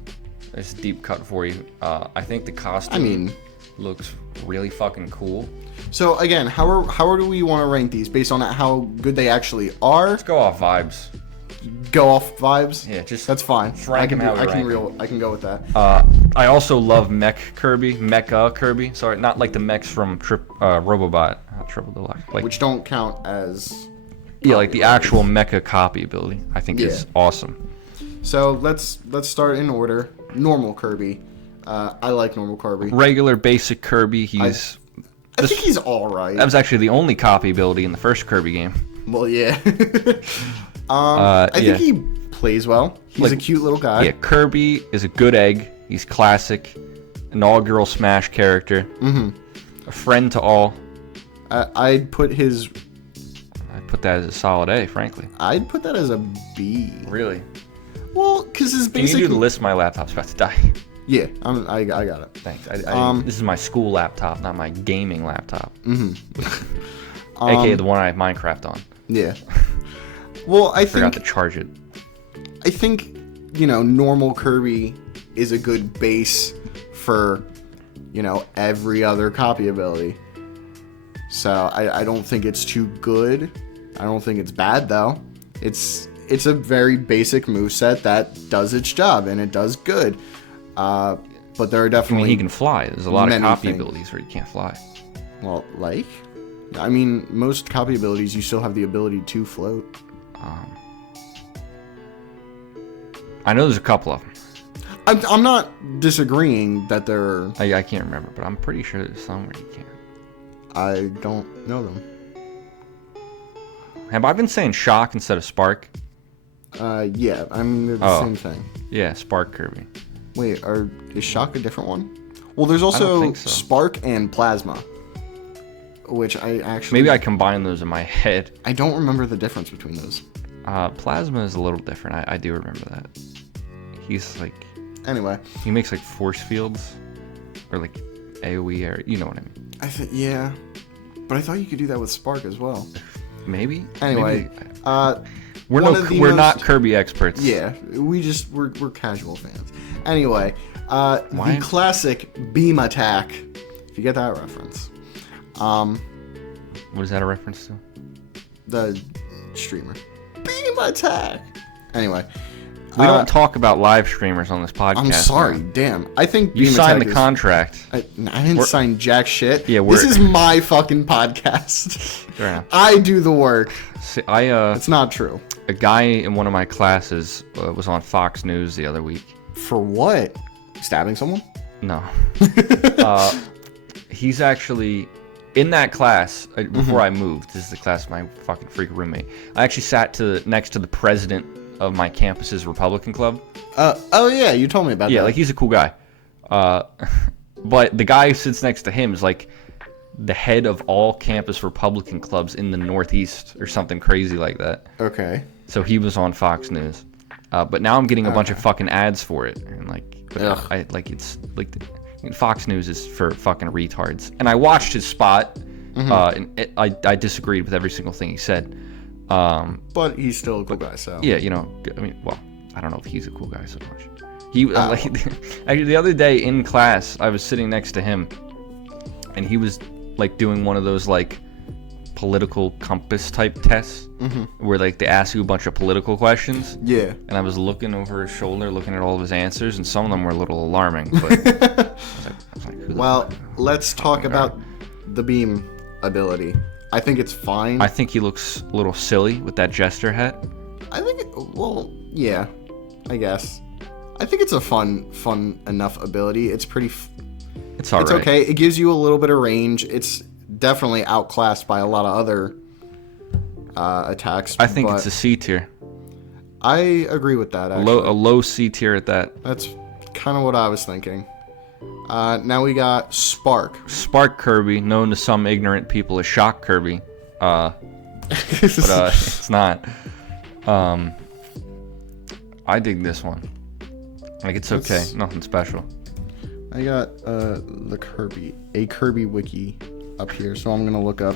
It's a deep cut for you. I think the costume looks really fucking cool. So again, how do we want to rank these based on how good they actually are? Let's go off vibes. Go off vibes? Yeah, that's fine. I can go with that. I also love Mecha Kirby. Sorry, not like the mechs from Robobot, Triple Deluxe. Which don't count as. Yeah, the actual mecha copy ability. I think is awesome. So let's start in order. Normal Kirby. I like normal Kirby. Regular basic Kirby. I think he's all right. That was actually the only copy ability in the first Kirby game. Well, yeah. I think he plays well. He's a cute little guy. Yeah, Kirby is a good egg. He's classic. Inaugural Smash character. Mm-hmm. A friend to all. I'd put that as a solid A, frankly. I'd put that as a B. Really? Well, because his basic. Can you do the list? My laptop's about to die. Yeah, I got it. Thanks. This is my school laptop, not my gaming laptop. Mm-hmm. AKA the one I have Minecraft on. Yeah. Well, I forgot to charge it. I think, normal Kirby is a good base for, every other copy ability. So I don't think it's too good. I don't think it's bad though. It's a very basic moveset that does its job and it does good. But there are definitely. He can fly. There's a lot of copy abilities where you can't fly. Well, most copy abilities you still have the ability to float. I know there's a couple of them. I'm not disagreeing that there are. I can't remember, but I'm pretty sure there's some where you can't. I don't know them. Have I been saying shock instead of spark? Yeah, they're the same thing. Yeah, spark Kirby. Wait, is shock a different one? Well, there's also spark and plasma, which I actually. Maybe I combine those in my head. I don't remember the difference between those. Plasma is a little different. I do remember that. He's Anyway. He makes force fields, or AoE area. You know what I mean? Yeah, but I thought you could do that with Spark as well. Maybe. Anyway, we're not Kirby experts. Yeah, we're casual fans. Anyway, the classic beam attack. If you get that reference. What is that a reference to? The streamer. Beam attack. Anyway. We don't talk about live streamers on this podcast. I'm sorry, damn. I think you signed the contract. I didn't sign jack shit. Yeah, this is my fucking podcast. Yeah. I do the work. See, it's not true. A guy in one of my classes was on Fox News the other week. For what? Stabbing someone? No. He's actually in that class before I moved. This is the class of my fucking freak roommate. I actually sat next to the president of my campus's Republican club. Oh yeah, you told me about that. Yeah, like he's a cool guy. But the guy who sits next to him is like the head of all campus Republican clubs in the Northeast or something crazy like that. Okay. So he was on Fox News. But now I'm getting a bunch of fucking ads for it, and Fox News is for fucking retards. And I watched his spot, and I disagreed with every single thing he said. But he's still a cool guy, so. Yeah, I don't know if he's a cool guy so much. Actually, the other day in class, I was sitting next to him, and he was like doing one of those like political compass type tests, where like they ask you a bunch of political questions. Yeah. And I was looking over his shoulder, looking at all of his answers, and some of them were a little alarming. But well, let's talk about the beam ability. I think it's fine. I think he looks a little silly with that jester hat. I think yeah, I guess. I think it's a fun enough ability. It's pretty. It's alright. It's okay. It gives you a little bit of range. It's definitely outclassed by a lot of other attacks. I think it's a C tier. I agree with that. Actually. A low C tier at that. That's kind of what I was thinking. Now we got Spark. Spark Kirby, known to some ignorant people as Shock Kirby. But it's not. I dig this one. Like, it's okay. Nothing special. I got a Kirby wiki up here, so I'm gonna look up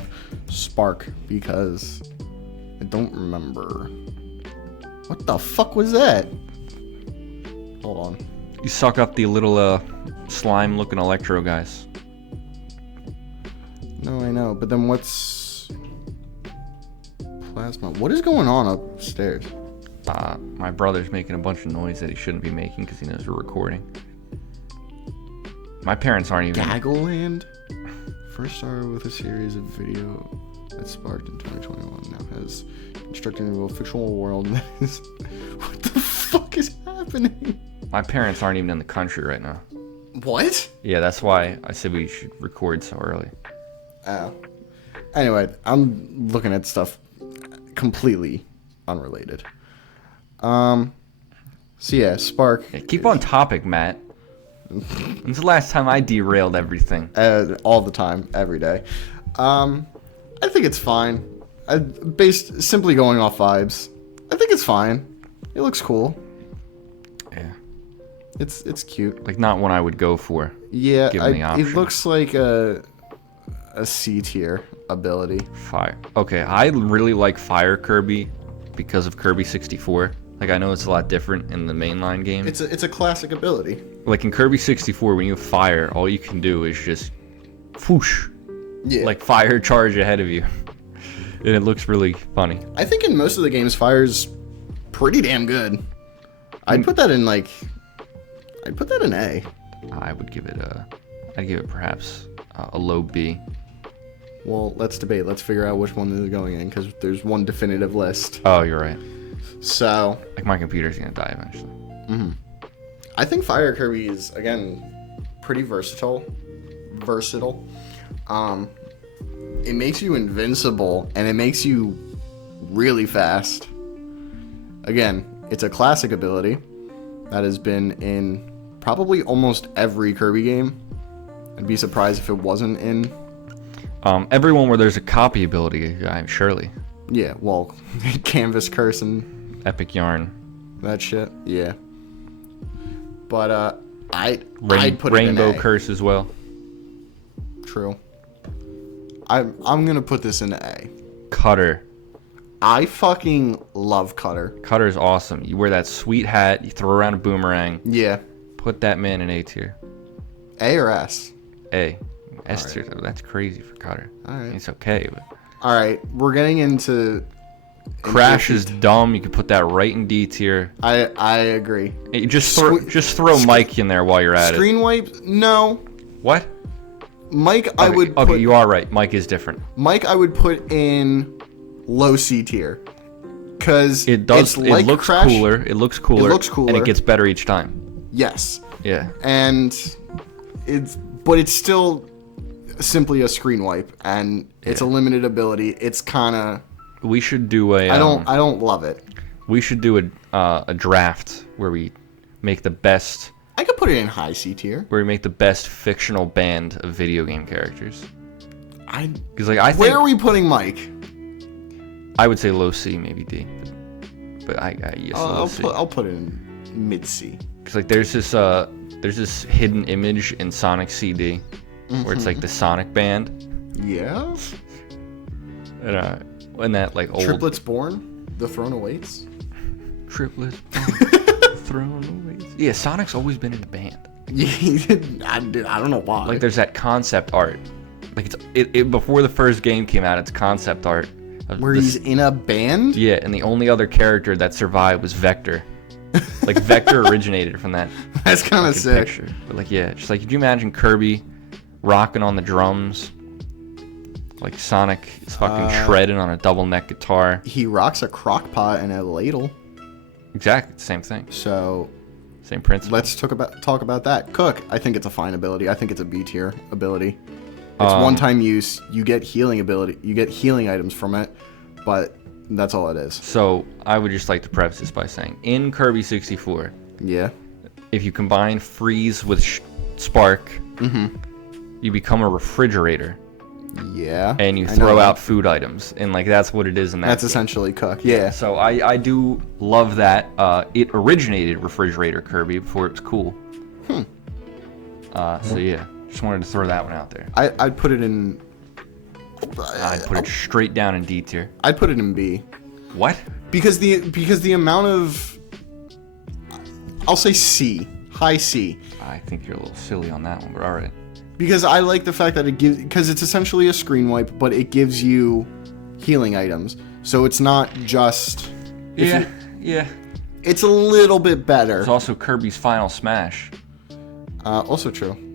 Spark because I don't remember. What the fuck was that? Hold on. You suck up the little slime-looking electro guys. No, I know, but then what's plasma? What is going on upstairs? My brother's making a bunch of noise that he shouldn't be making because he knows we're recording. My parents aren't even... Gaggleland? First started with a series of video that sparked in 2021. Now has constructed a fictional world that is... What the fuck is happening? My parents aren't even in the country right now. What? Yeah, that's why I said we should record so early. Oh. Anyway, I'm looking at stuff completely unrelated. So yeah, Spark. Yeah, keep on topic, Matt. When's the last time I derailed everything? All the time, every day. I think it's fine. Based simply going off vibes, I think it's fine. It looks cool. Yeah. It's cute. Like, not one I would go for. Yeah, given the option. It looks like a C tier ability. Fire. Okay, I really like Fire Kirby because of Kirby 64. Like, I know it's a lot different in the mainline game. It's a classic ability. Like in Kirby 64, when you have fire, all you can do is just whoosh. Yeah. Like fire charge ahead of you. And it looks really funny. I think in most of the games, fire's pretty damn good. I'd put that in A. I'd give it perhaps a low B. Well, let's debate. Let's figure out which one is going in, because there's one definitive list. Oh, you're right. So... Like, my computer's gonna die eventually. Mm-hmm. I think Fire Kirby is, again, pretty versatile. It makes you invincible, and it makes you really fast. Again, it's a classic ability that has been in probably almost every Kirby game. I'd be surprised if it wasn't in... everyone where there's a copy ability, surely. Yeah, well, Canvas Curse and... Epic Yarn. That shit, yeah. But, I'd put it in Rainbow A. Curse as well. True. I'm gonna put this in A. Cutter. I fucking love Cutter. Cutter is awesome. You wear that sweet hat. You throw around a boomerang. Yeah. Put that man in A tier. A or S? A. S All tier. right. That's crazy for Cutter. All right. It's okay. But All right. We're getting into... Crash is dumb. You can put that right in D tier. I agree. You just throw Mike in there while you're at Screen wipe? No. What? Mike, I would put... Okay, you are right. Mike is different. Mike, I would put in low C tier. Because it does. Like it looks Crash. cooler. It looks cooler. It looks cooler. And it gets better each time. Yes. Yeah. And it's still simply a screen wipe, and it's a limited ability. It's kind of... We should do a... I don't love it. We should do a draft where we make the best... I could put it in high C tier. Where we make the best fictional band of video game characters. Because I think... Where are we putting Mike? I would say low C, maybe D. But yes, low C. I'll put it in mid C. Because like there's this hidden image in Sonic CD where it's like the Sonic band. Yeah. And that like old Triplets Born, The Throne Awaits. Triplets Throne Awaits. Yeah, Sonic's always been in the band. I don't know why. Like there's that concept art. Like it before the first game came out, it's concept art. Where he's in a band? Yeah, and the only other character that survived was Vector. Like Vector originated from that. That's kind of sick. Picture. But like, yeah, just like, could you imagine Kirby rocking on the drums? Like Sonic is fucking shredding on a double neck guitar. He rocks a crock pot and a ladle. Exactly, same thing. So, same principle. Let's talk about that. Cook, I think it's a fine ability. I think it's a B tier ability. It's one-time use. You get healing ability. You get healing items from it, but that's all it is. So I would just like to preface this by saying, in Kirby 64, yeah, if you combine freeze with spark, you become a refrigerator. Yeah. And you throw out food items, and like that's what it is in that. That's game. essentially Cook. Yeah. So I do love that. It originated refrigerator Kirby before it was cool. So yeah. Just wanted to throw that one out there. I'd put it in... I'd put it straight down in D tier. I'd put it in B. What? Because the amount of... I'll say C. High C. I think you're a little silly on that one, but alright. Because I like the fact that it gives... Because it's essentially a screen wipe, but it gives you healing items. So it's not just... Yeah. It's a little bit better. There's also Kirby's Final Smash. Also true.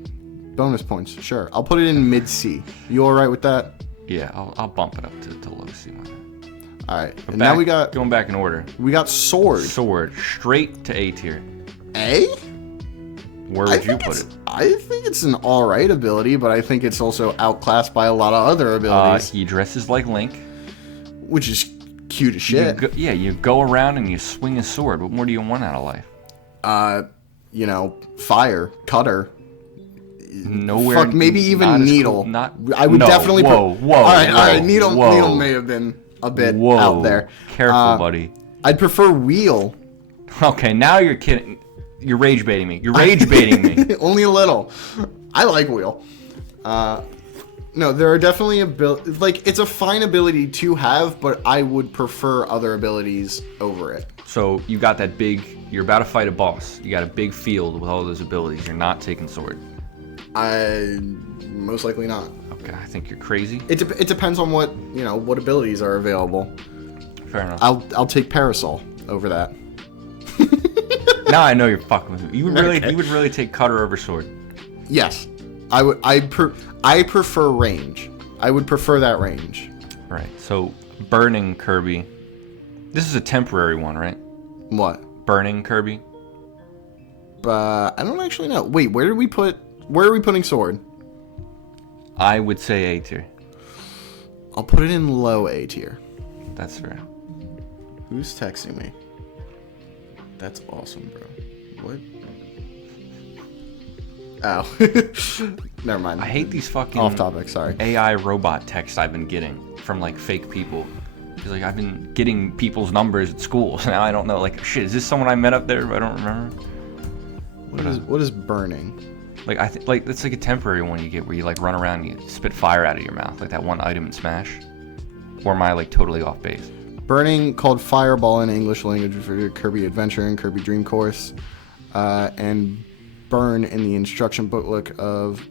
Bonus points, sure. I'll put it in mid C. You all right with that? Yeah, I'll bump it up to low C. All right. And now we got going back in order. We got Sword. Sword straight to A tier. A? Where would you put it? I think it's an all right ability, but I think it's also outclassed by a lot of other abilities. He dresses like Link, which is cute as shit. You go around and you swing a sword. What more do you want out of life? Fire, cutter. Nowhere. Fuck, maybe even needle. Cool, I would definitely. Whoa. All right. Needle may have been a bit out there. Careful, buddy. I'd prefer wheel. Okay, now you're kidding. You're rage baiting me. Me. Only a little. I like wheel. No, there are definitely it's a fine ability to have, but I would prefer other abilities over it. So you got that big. You're about to fight a boss. You got a big field with all those abilities. You're not taking sword. Most likely not. Okay, I think you're crazy. It depends on what abilities are available. Fair enough. I'll take Parasol over that. Now I know you're fucking with me. You would really take Cutter over Sword. Yes, I would. I prefer range. I would prefer that range. Right. So burning Kirby. This is a temporary one, right? What? Burning Kirby. I don't actually know. Wait, where are we putting Sword? I would say A tier. I'll put it in low A tier. That's fair. Who's texting me? That's awesome, bro. What? Oh. Never mind. I hate these fucking... Off topic, sorry. AI robot texts I've been getting from, like, fake people. Because, like, I've been getting people's numbers at school, so now I don't know. Like, shit, is this someone I met up there? I don't remember. What is burning? Like I think like it's like a temporary one you get where you like run around and you spit fire out of your mouth, like that one item in Smash. Or am I like totally off base? Burning, called Fireball in English language for Kirby Adventure and Kirby Dream Course, and burn in the instruction booklet of.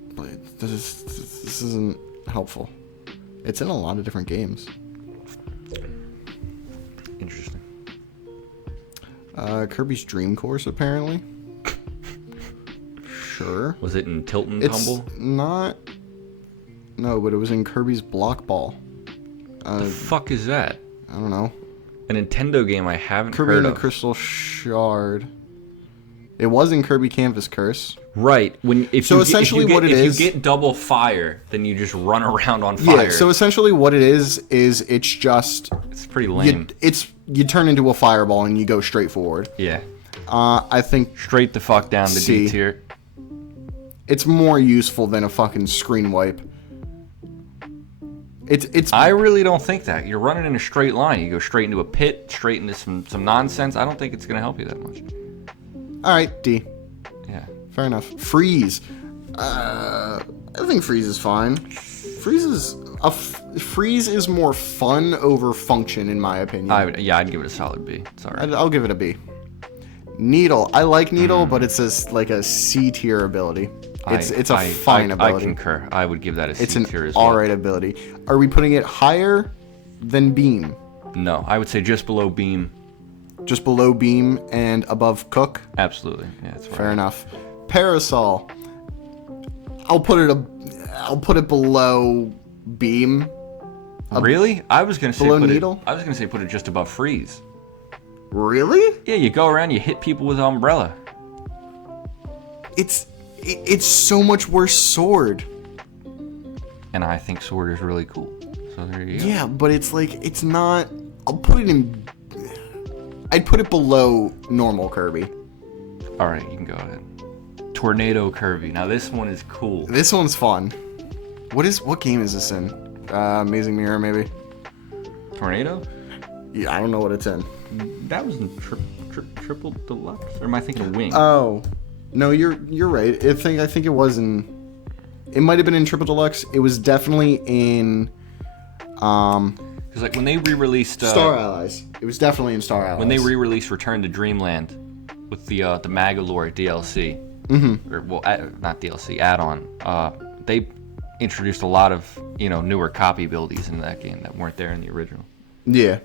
This isn't helpful. It's in a lot of different games. Interesting. Kirby's Dream Course, apparently. Sure. Was it in Tilt and It's Tumble? not. No, but it was in Kirby's Block Ball. The fuck is that? I don't know. A Nintendo game I haven't Kirby heard and the of. Crystal Shard. It was in Kirby Canvas Curse. Right. If you get double fire, then you just run around on fire. Yeah, so essentially what it is it's just... It's pretty lame. You turn into a fireball and you go straight forward. Yeah. I think... Straight the fuck down to D tier. It's more useful than a fucking screen wipe. It's. I really don't think that. You're running in a straight line. You go straight into a pit, straight into some nonsense. I don't think it's going to help you that much. Alright, D. Yeah. Fair enough. Freeze. I think freeze is fine. Freeze is more fun over function, in my opinion. I'd give it a solid B. Sorry. I'll give it a B. Needle. I like Needle, but it's like a C tier ability. It's a fine ability. I concur. I would give that a C tier as well. It's an alright ability. Are we putting it higher than Beam? No, I would say just below Beam. Just below Beam and above Cook? Absolutely. Yeah, that's right. Fair enough. Parasol. I'll put it below Beam. Really? I was gonna say below Needle. I was gonna say put it just above Freeze. Really? Yeah, you go around, you hit people with an umbrella. It's so much worse Sword. And I think Sword is really cool. So there you go. Yeah, but it's not. I'd put it below normal Kirby. All right, you can go ahead. Tornado Kirby. Now this one is cool. This one's fun. What game is this in? Amazing Mirror, maybe. Tornado? Yeah, I don't know what it's in. That was in Triple Deluxe, or am I thinking of Wing? Oh, no, you're right. I think it was in. It might have been in Triple Deluxe. It was definitely in. Because like when they re-released Star Allies, it was definitely in Star Allies. When they re-released Return to Dreamland with the Magalore DLC, or well, not DLC, add-on. They introduced a lot of newer copy abilities into that game that weren't there in the original. Yeah.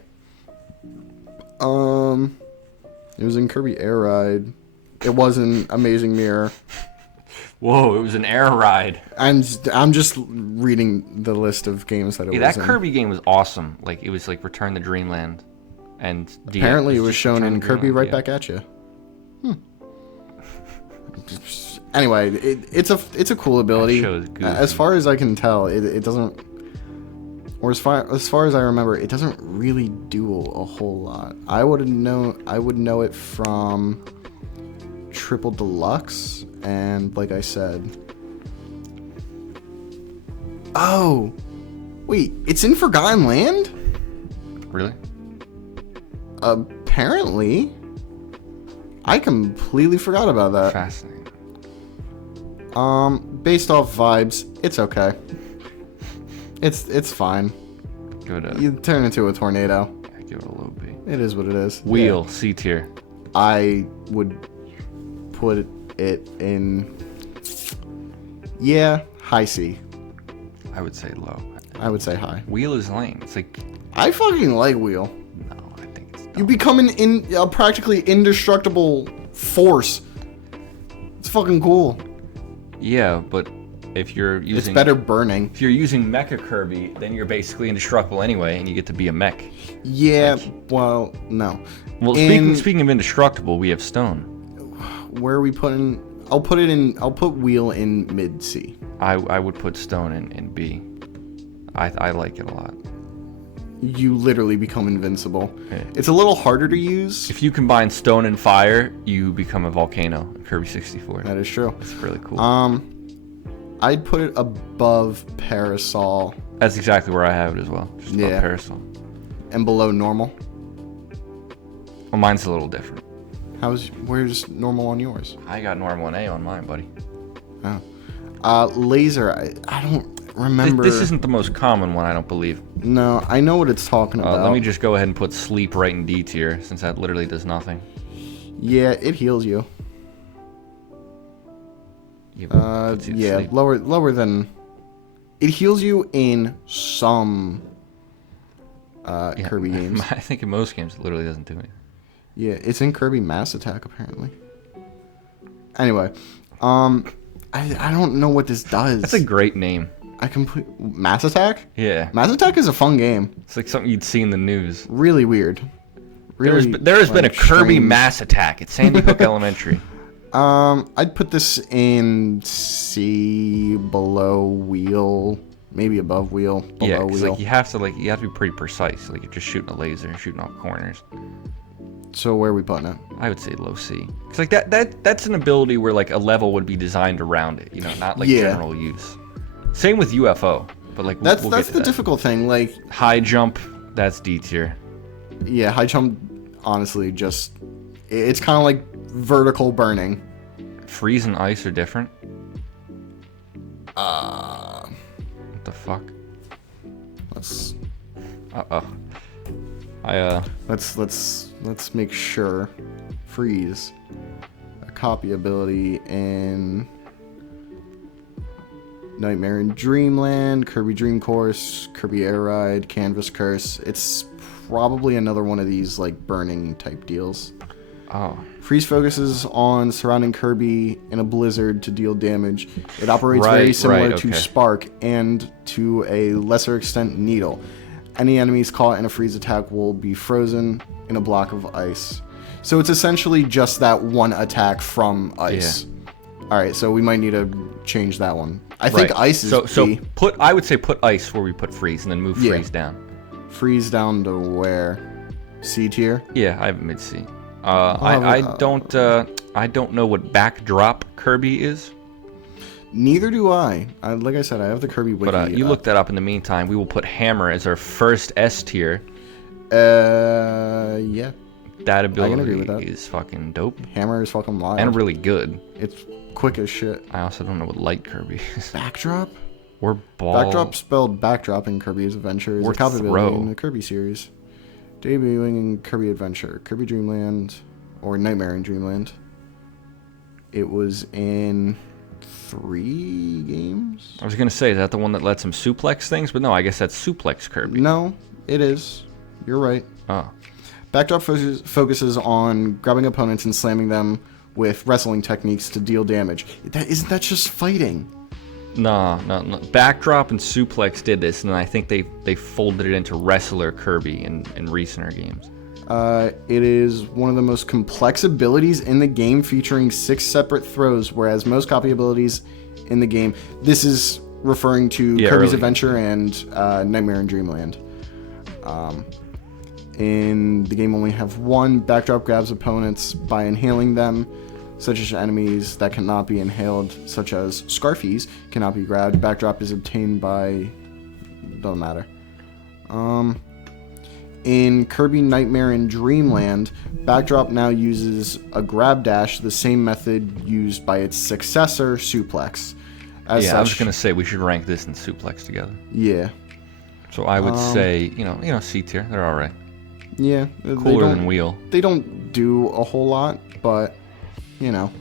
It was in Kirby Air Ride. It wasn't Amazing Mirror. Whoa, it was an air ride. I'm just reading the list of games that it was in. That Kirby game was awesome. Like it was like Return to Dreamland, and apparently it was shown in Kirby Right Back at You. Anyway, it's a cool ability. As far as I can tell, it doesn't. Or as far as I remember, it doesn't really do a whole lot. I would know it from Triple Deluxe, and like I said, oh, wait, it's in Forgotten Land? Really? Apparently. I completely forgot about that. Fascinating. Based off vibes, it's okay. It's fine. Give it a. You turn into a tornado. I give it a low B. It is what it is. Wheel, yeah. C tier. I would put it in. Yeah, high C. I would say low. I would say high. Wheel is lame. It's like. I fucking like Wheel. No, I think it's. Dumb. You become a practically indestructible force. It's fucking cool. Yeah, but if you're using... It's better burning. If you're using Mecha Kirby, then you're basically indestructible anyway, and you get to be a mech. Yeah, well, no. Well, speaking of indestructible, we have Stone. Where are we putting... I'll put Wheel in mid-C. I would put Stone in B. I like it a lot. You literally become invincible. Yeah. It's a little harder to use. If you combine Stone and Fire, you become a volcano in Kirby 64. That is true. It's really cool. I'd put it above Parasol. That's exactly where I have it as well. Just above Parasol. And below normal? Well, mine's a little different. Where's normal on yours? I got normal and A on mine, buddy. Laser, I don't remember. This isn't the most common one, I don't believe. No, I know what it's talking about. Let me just go ahead and put sleep right in D tier, since that literally does nothing. Yeah, it heals you. Yeah, sleep. lower than... It heals you in some Kirby games. I think in most games it literally doesn't do anything. Yeah, it's in Kirby Mass Attack, apparently. Anyway, I don't know what this does. That's a great name. Mass Attack? Yeah. Mass Attack is a fun game. It's like something you'd see in the news. Really weird. Really, there has been a Kirby strange. Mass Attack at Sandy Hook Elementary. I'd put this in C, below wheel, maybe above wheel, below wheel. Like you have to be pretty precise. Like you're just shooting a laser, shooting off corners. So where are we putting it? I would say low C. Cause like that's an ability where like a level would be designed around it, you know, not like general use. Same with UFO, but like that's we'll get to the that. difficult thing. Like high jump, that's D tier. Yeah, high jump. Honestly, just it's kind of like vertical burning. Freeze and ice are different. What the fuck? Let's. Let's make sure. Freeze. A copy ability in Nightmare in Dreamland, Kirby Dream Course, Kirby Air Ride, Canvas Curse. It's probably another one of these like burning type deals. Oh. Freeze focuses on surrounding Kirby in a blizzard to deal damage. It operates very similar to Spark and to a lesser extent Needle. Any enemies caught in a freeze attack will be frozen in a block of ice. So it's essentially just that one attack from ice. Yeah. Alright, so we might need to change that one. I think ice is B. I would say put ice where we put freeze and then move freeze down. Freeze down to where? C tier? Yeah, I have mid C. I don't know what backdrop Kirby is. Neither do I. Like I said, I have the Kirby wiki. But you look that up in the meantime. We will put Hammer as our first S tier. Yeah. That ability is fucking dope. Hammer is fucking wild. And really good. It's quick as shit. I also don't know what light Kirby is. Backdrop? Or ball. Backdrop spelled backdrop in Kirby's Adventure is a top ability in the Kirby series. Debuting in Kirby Adventure, Kirby Dreamland, or Nightmare in Dreamland. It was in 3 games? I was going to say, is that the one that lets him suplex things? But no, I guess that's suplex Kirby. No, it is. You're right. Oh. Backdrop focuses on grabbing opponents and slamming them with wrestling techniques to deal damage. Isn't that just fighting? No. Backdrop and Suplex did this, and I think they folded it into Wrestler Kirby in recenter games. It is one of the most complex abilities in the game, featuring 6 separate throws, whereas most copy abilities in the game... This is referring to Kirby's Adventure and Nightmare in Dreamland. In the game, only have one. Backdrop grabs opponents by inhaling them. Such as enemies that cannot be inhaled, such as Scarfies, cannot be grabbed. Backdrop is obtained by... Doesn't matter. In Kirby Nightmare in Dreamland, Backdrop now uses a grab dash, the same method used by its successor, Suplex. I was going to say we should rank this and Suplex together. Yeah. So I would say, you know, C tier. They're all right. Yeah. Cooler than Wheel. They don't do a whole lot, but... You know,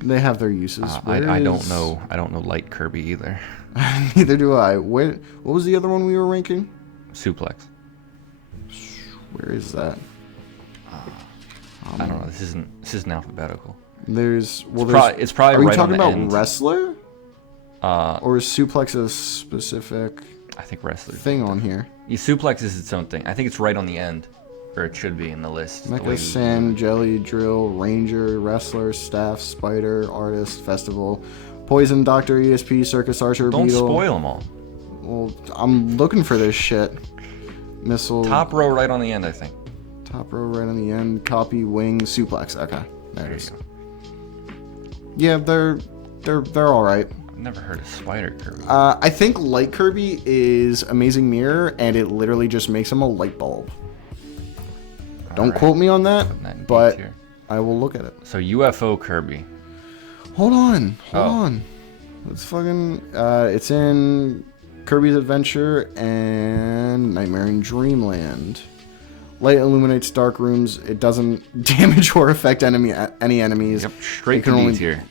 they have their uses. I don't know. I don't know light Kirby either. Neither do I. What was the other one we were ranking? Suplex. Where is that? I don't know. This isn't alphabetical. It's probably. Are we right talking on the about end. Wrestler? Or is Suplex a specific? I think Wrestler thing on here. Yeah, Suplex is its own thing. I think it's right on the end. Or it should be in the list. Mecha, Sand, Jelly, Drill, Ranger, Wrestler, Staff, Spider, Artist, Festival, Poison, Doctor, ESP, Circus Archer, Don't Beetle. spoil them all. Well, I'm looking for this shit. Missile. Top row right on the end, I think. Top row right on the end. Copy, Wing, Suplex. Okay, there it is. Yeah, they're all right. I've never heard of Spider Kirby. I think Light Kirby is Amazing Mirror, and it literally just makes him a light bulb. Don't quote me on that, but I will look at it. So UFO Kirby. Hold on. It's fucking. It's in Kirby's Adventure and Nightmare in Dreamland. Light illuminates dark rooms. It doesn't damage or affect any enemies. Yep, straight to D tier.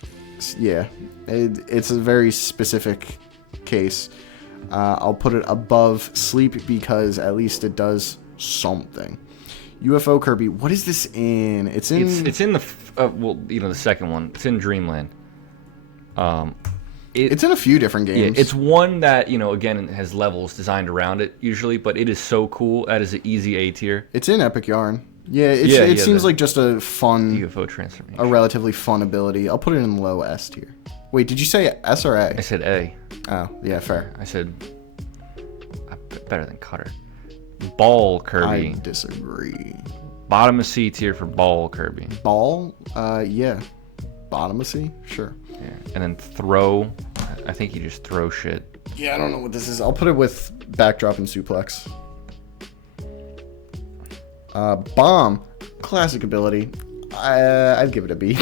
Yeah, it's a very specific case. I'll put it above Sleep because at least it does something. UFO Kirby. What is this in? It's in the the second one. It's in Dreamland. It's in a few different games. Yeah, it's one that, again, has levels designed around it usually, but it is so cool. That is an easy A tier. It's in Epic Yarn. Yeah, it seems like just a fun UFO transformation. A relatively fun ability. I'll put it in low S tier. Wait, did you say S or A? I said A. Oh, yeah, fair. I said better than Cutter. Ball Kirby. I disagree. Bottom of C tier for Ball Kirby. Ball? Yeah. Bottom of C? Sure. Yeah. And then Throw. I think you just throw shit. Yeah, I don't know what this is. I'll put it with Backdrop and Suplex. Bomb. Classic ability. I'd give it a B.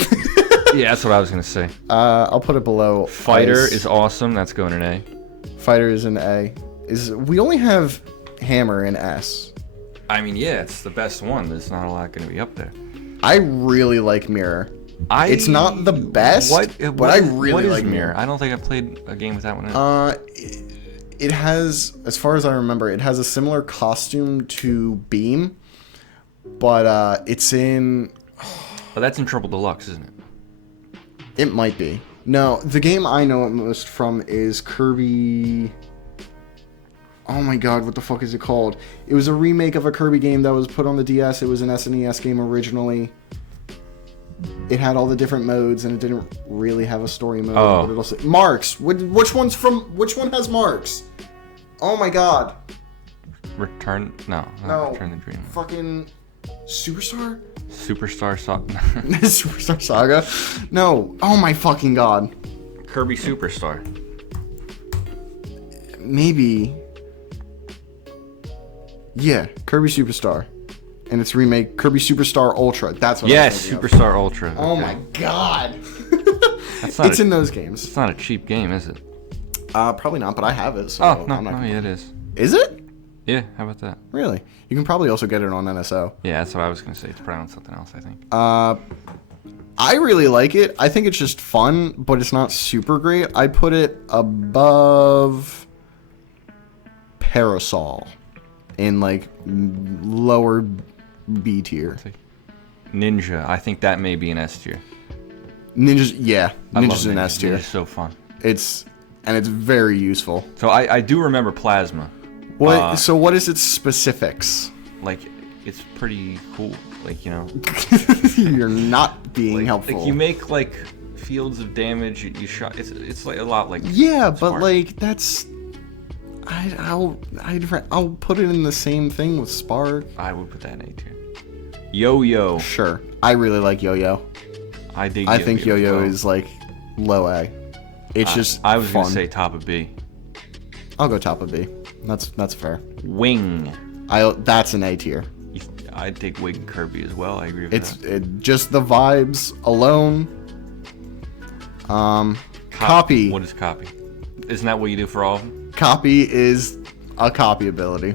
Yeah, that's what I was going to say. I'll put it below. Fighter is awesome. That's going in A. Fighter is in A. We only have Hammer in S. I mean, yeah, it's the best one. There's not a lot going to be up there. I really like Mirror. It's not the best, but I really like Mirror. I don't think I played a game with that one. It has, as far as I remember, it has a similar costume to Beam, but it's in... But that's in Triple Deluxe, isn't it? It might be. No, the game I know it most from is Kirby... Oh my god, what the fuck is it called? It was a remake of a Kirby game that was put on the DS. It was an SNES game originally. It had all the different modes, and it didn't really have a story mode. Oh. But it'll say, Marks! Which one has Marks? Oh my god. Return... No. Return the Dream. Fucking... Superstar? Superstar Saga. Superstar Saga? No. Oh my fucking god. Kirby Superstar. Maybe. Yeah, Kirby Superstar. And its remake, Kirby Superstar Ultra. That's what I was thinking of. Superstar Ultra. Okay. Oh my god. It's in those games. It's not a cheap game, is it? Probably not, but I have it. So Yeah, it is. Is it? Yeah, how about that? Really? You can probably also get it on NSO. Yeah, that's what I was going to say. It's probably on something else, I think. I really like it. I think it's just fun, but it's not super great. I put it above Parasol in like lower B tier. Ninja. I think that may be an S tier. Ninja's an S tier. It's so fun. It's very useful. So I do remember Plasma. What? So what is its specifics? Like, it's pretty cool. Like, You're not being helpful. Like, you make like fields of damage. You shot. It's like a lot like. Yeah, but like that's. I'll put it in the same thing with Spark. I would put that in A tier. Yo-Yo. Sure. I really like Yo-Yo. I think Yo-Yo is like low A. It's just I was fun. gonna say top of B. I'll go top of B. That's fair. Wing. That's an A tier. I'd take Wing Kirby as well. I agree with that. Just the vibes alone. Copy. What is copy? Isn't that what you do for all of them? Copy is a copy ability.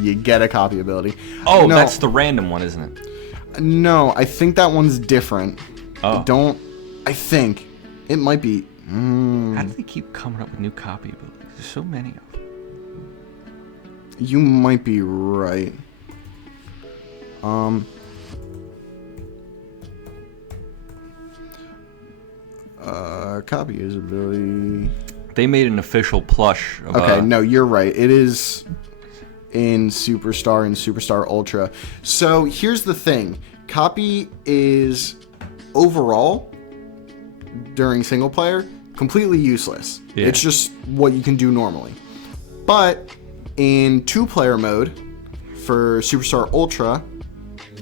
You get a copy ability. Oh, no, that's the random one, isn't it? No, I think that one's different. Oh. I think. It might be. How do they keep coming up with new copy abilities? There's so many of them. You might be right. Copy is ability. They made an official plush. Okay, no, you're right. It is in Superstar and Superstar Ultra. So here's the thing. Copy is overall, during single player, completely useless. Yeah. It's just what you can do normally. But in two-player mode, for Superstar Ultra,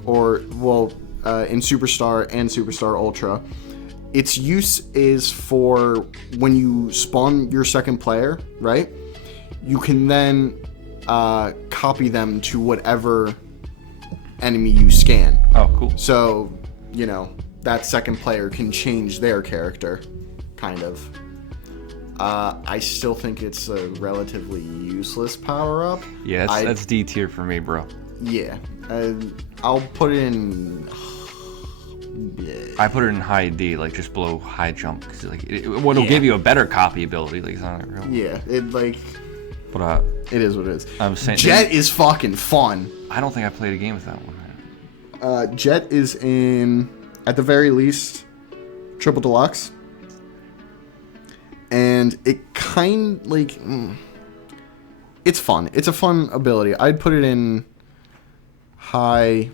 in Superstar and Superstar Ultra, its use is for when you spawn your second player, right? You can then copy them to whatever enemy you scan. Oh, cool. So, that second player can change their character, kind of. I still think it's a relatively useless power-up. Yeah, that's D tier for me, bro. Yeah. I'll put it in... Yeah. I put it in high D, like just below high jump, because like it'll give you a better copy ability. Like it's not real. Yeah, But it is what it is. I'm saying Jet is fucking fun. I don't think I played a game with that one. Jet is in, at the very least, Triple Deluxe, and it it's fun. It's a fun ability. I'd put it in high.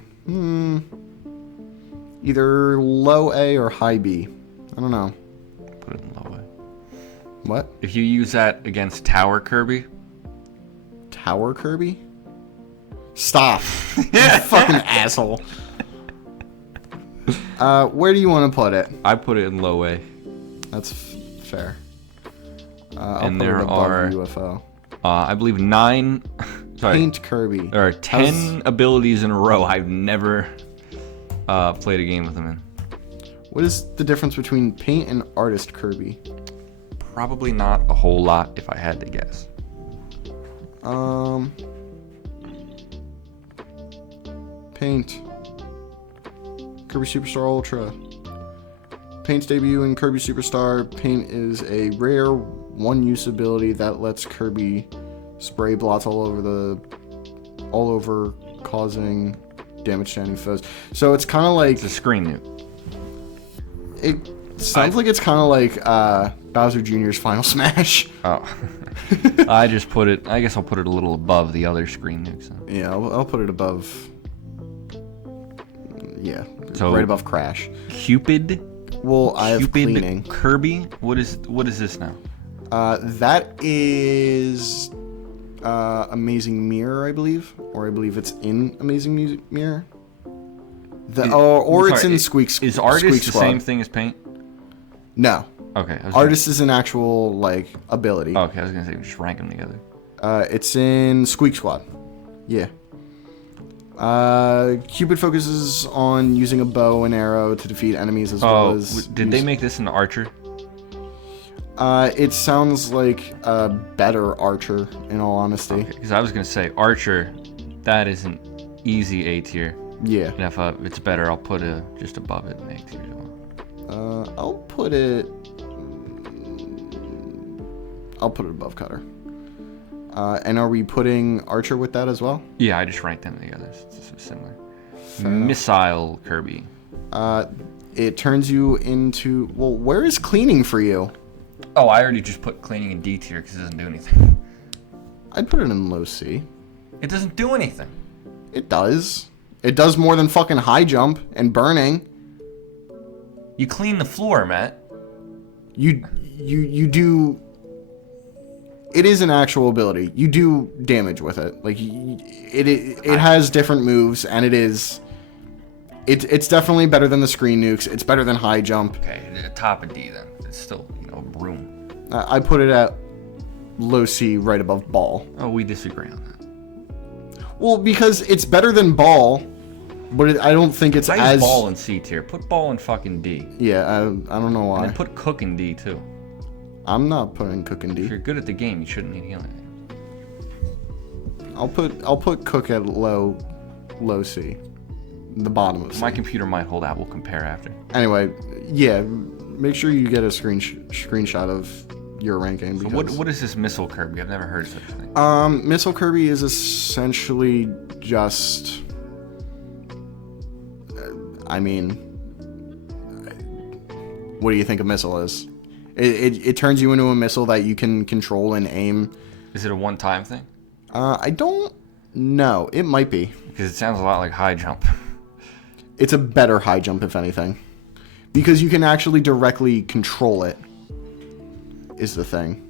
Either low A or high B. I don't know. Put it in low A. What? If you use that against Tower Kirby. Tower Kirby? Stop. You fucking asshole. Where do you want to put it? I put it in low A. That's fair. And there are UFO. I believe 9. Sorry. Paint Kirby. There are 10 abilities in a row I've never played a game with them in. What is the difference between Paint and Artist Kirby? Probably not a whole lot, if I had to guess. Paint. Kirby Superstar Ultra. Paint's debut in Kirby Superstar. Paint is a rare one-use ability that lets Kirby spray blots all over, causing damage to any foes. So it's kind of like... It's a screen nuke. It sounds like it's kind of like Bowser Jr.'s Final Smash. Oh. I guess I'll put it a little above the other screen nukes. Yeah, I'll put it above... Yeah, so right above Crash. Cupid? Well, I have Cleaning. Kirby? What is this now? That is Amazing Mirror, I believe, or I believe it's in Amazing Mirror. It's in Squeak. Is Artist Squeak the Squad. same thing as Paint? No. Okay. Artist is an actual ability. Okay, I was gonna say just rank them together. It's in Squeak Squad. Yeah. Cupid focuses on using a bow and arrow to defeat enemies as well as... Did they make this an archer? It sounds like a better archer, in all honesty. Because I was going to say, archer, that is an easy A tier. Yeah. And if it's better, I'll put it just above it in A tier as well. I'll put it above Cutter. And are we putting Archer with that as well? Yeah, I just ranked them together. It's similar. Missile Kirby. It turns you into... Well, where is Cleaning for you? Oh, I already just put Cleaning in D tier because it doesn't do anything. I'd put it in low C. It doesn't do anything. It does. It does more than fucking high jump and burning. You clean the floor, Matt. You do... It is an actual ability. You do damage with it. Like it has different moves, and it's definitely better than the screen nukes. It's better than high jump. Okay, top of D then. It's still room. I put it at low C, right above Ball. Oh, we disagree on that. Well, because it's better than Ball, but I don't think it's as... Ball in C tier. Put Ball in fucking D. Yeah, I don't know why. And then put Cook in D too. I'm not putting Cook in D. If you're good at the game, you shouldn't need healing. I'll put Cook at low C, the bottom of C. My computer might hold out. We'll compare after. Anyway, yeah, make sure you get a screenshot of your ranking. So what is this Missile Kirby? I've never heard of such a thing. Missile Kirby is essentially just... I mean... What do you think a missile is? It turns you into a missile that you can control and aim. Is it a one-time thing? I don't know. It might be. Because it sounds a lot like high jump. It's a better high jump, if anything. Because you can actually directly control it, is the thing.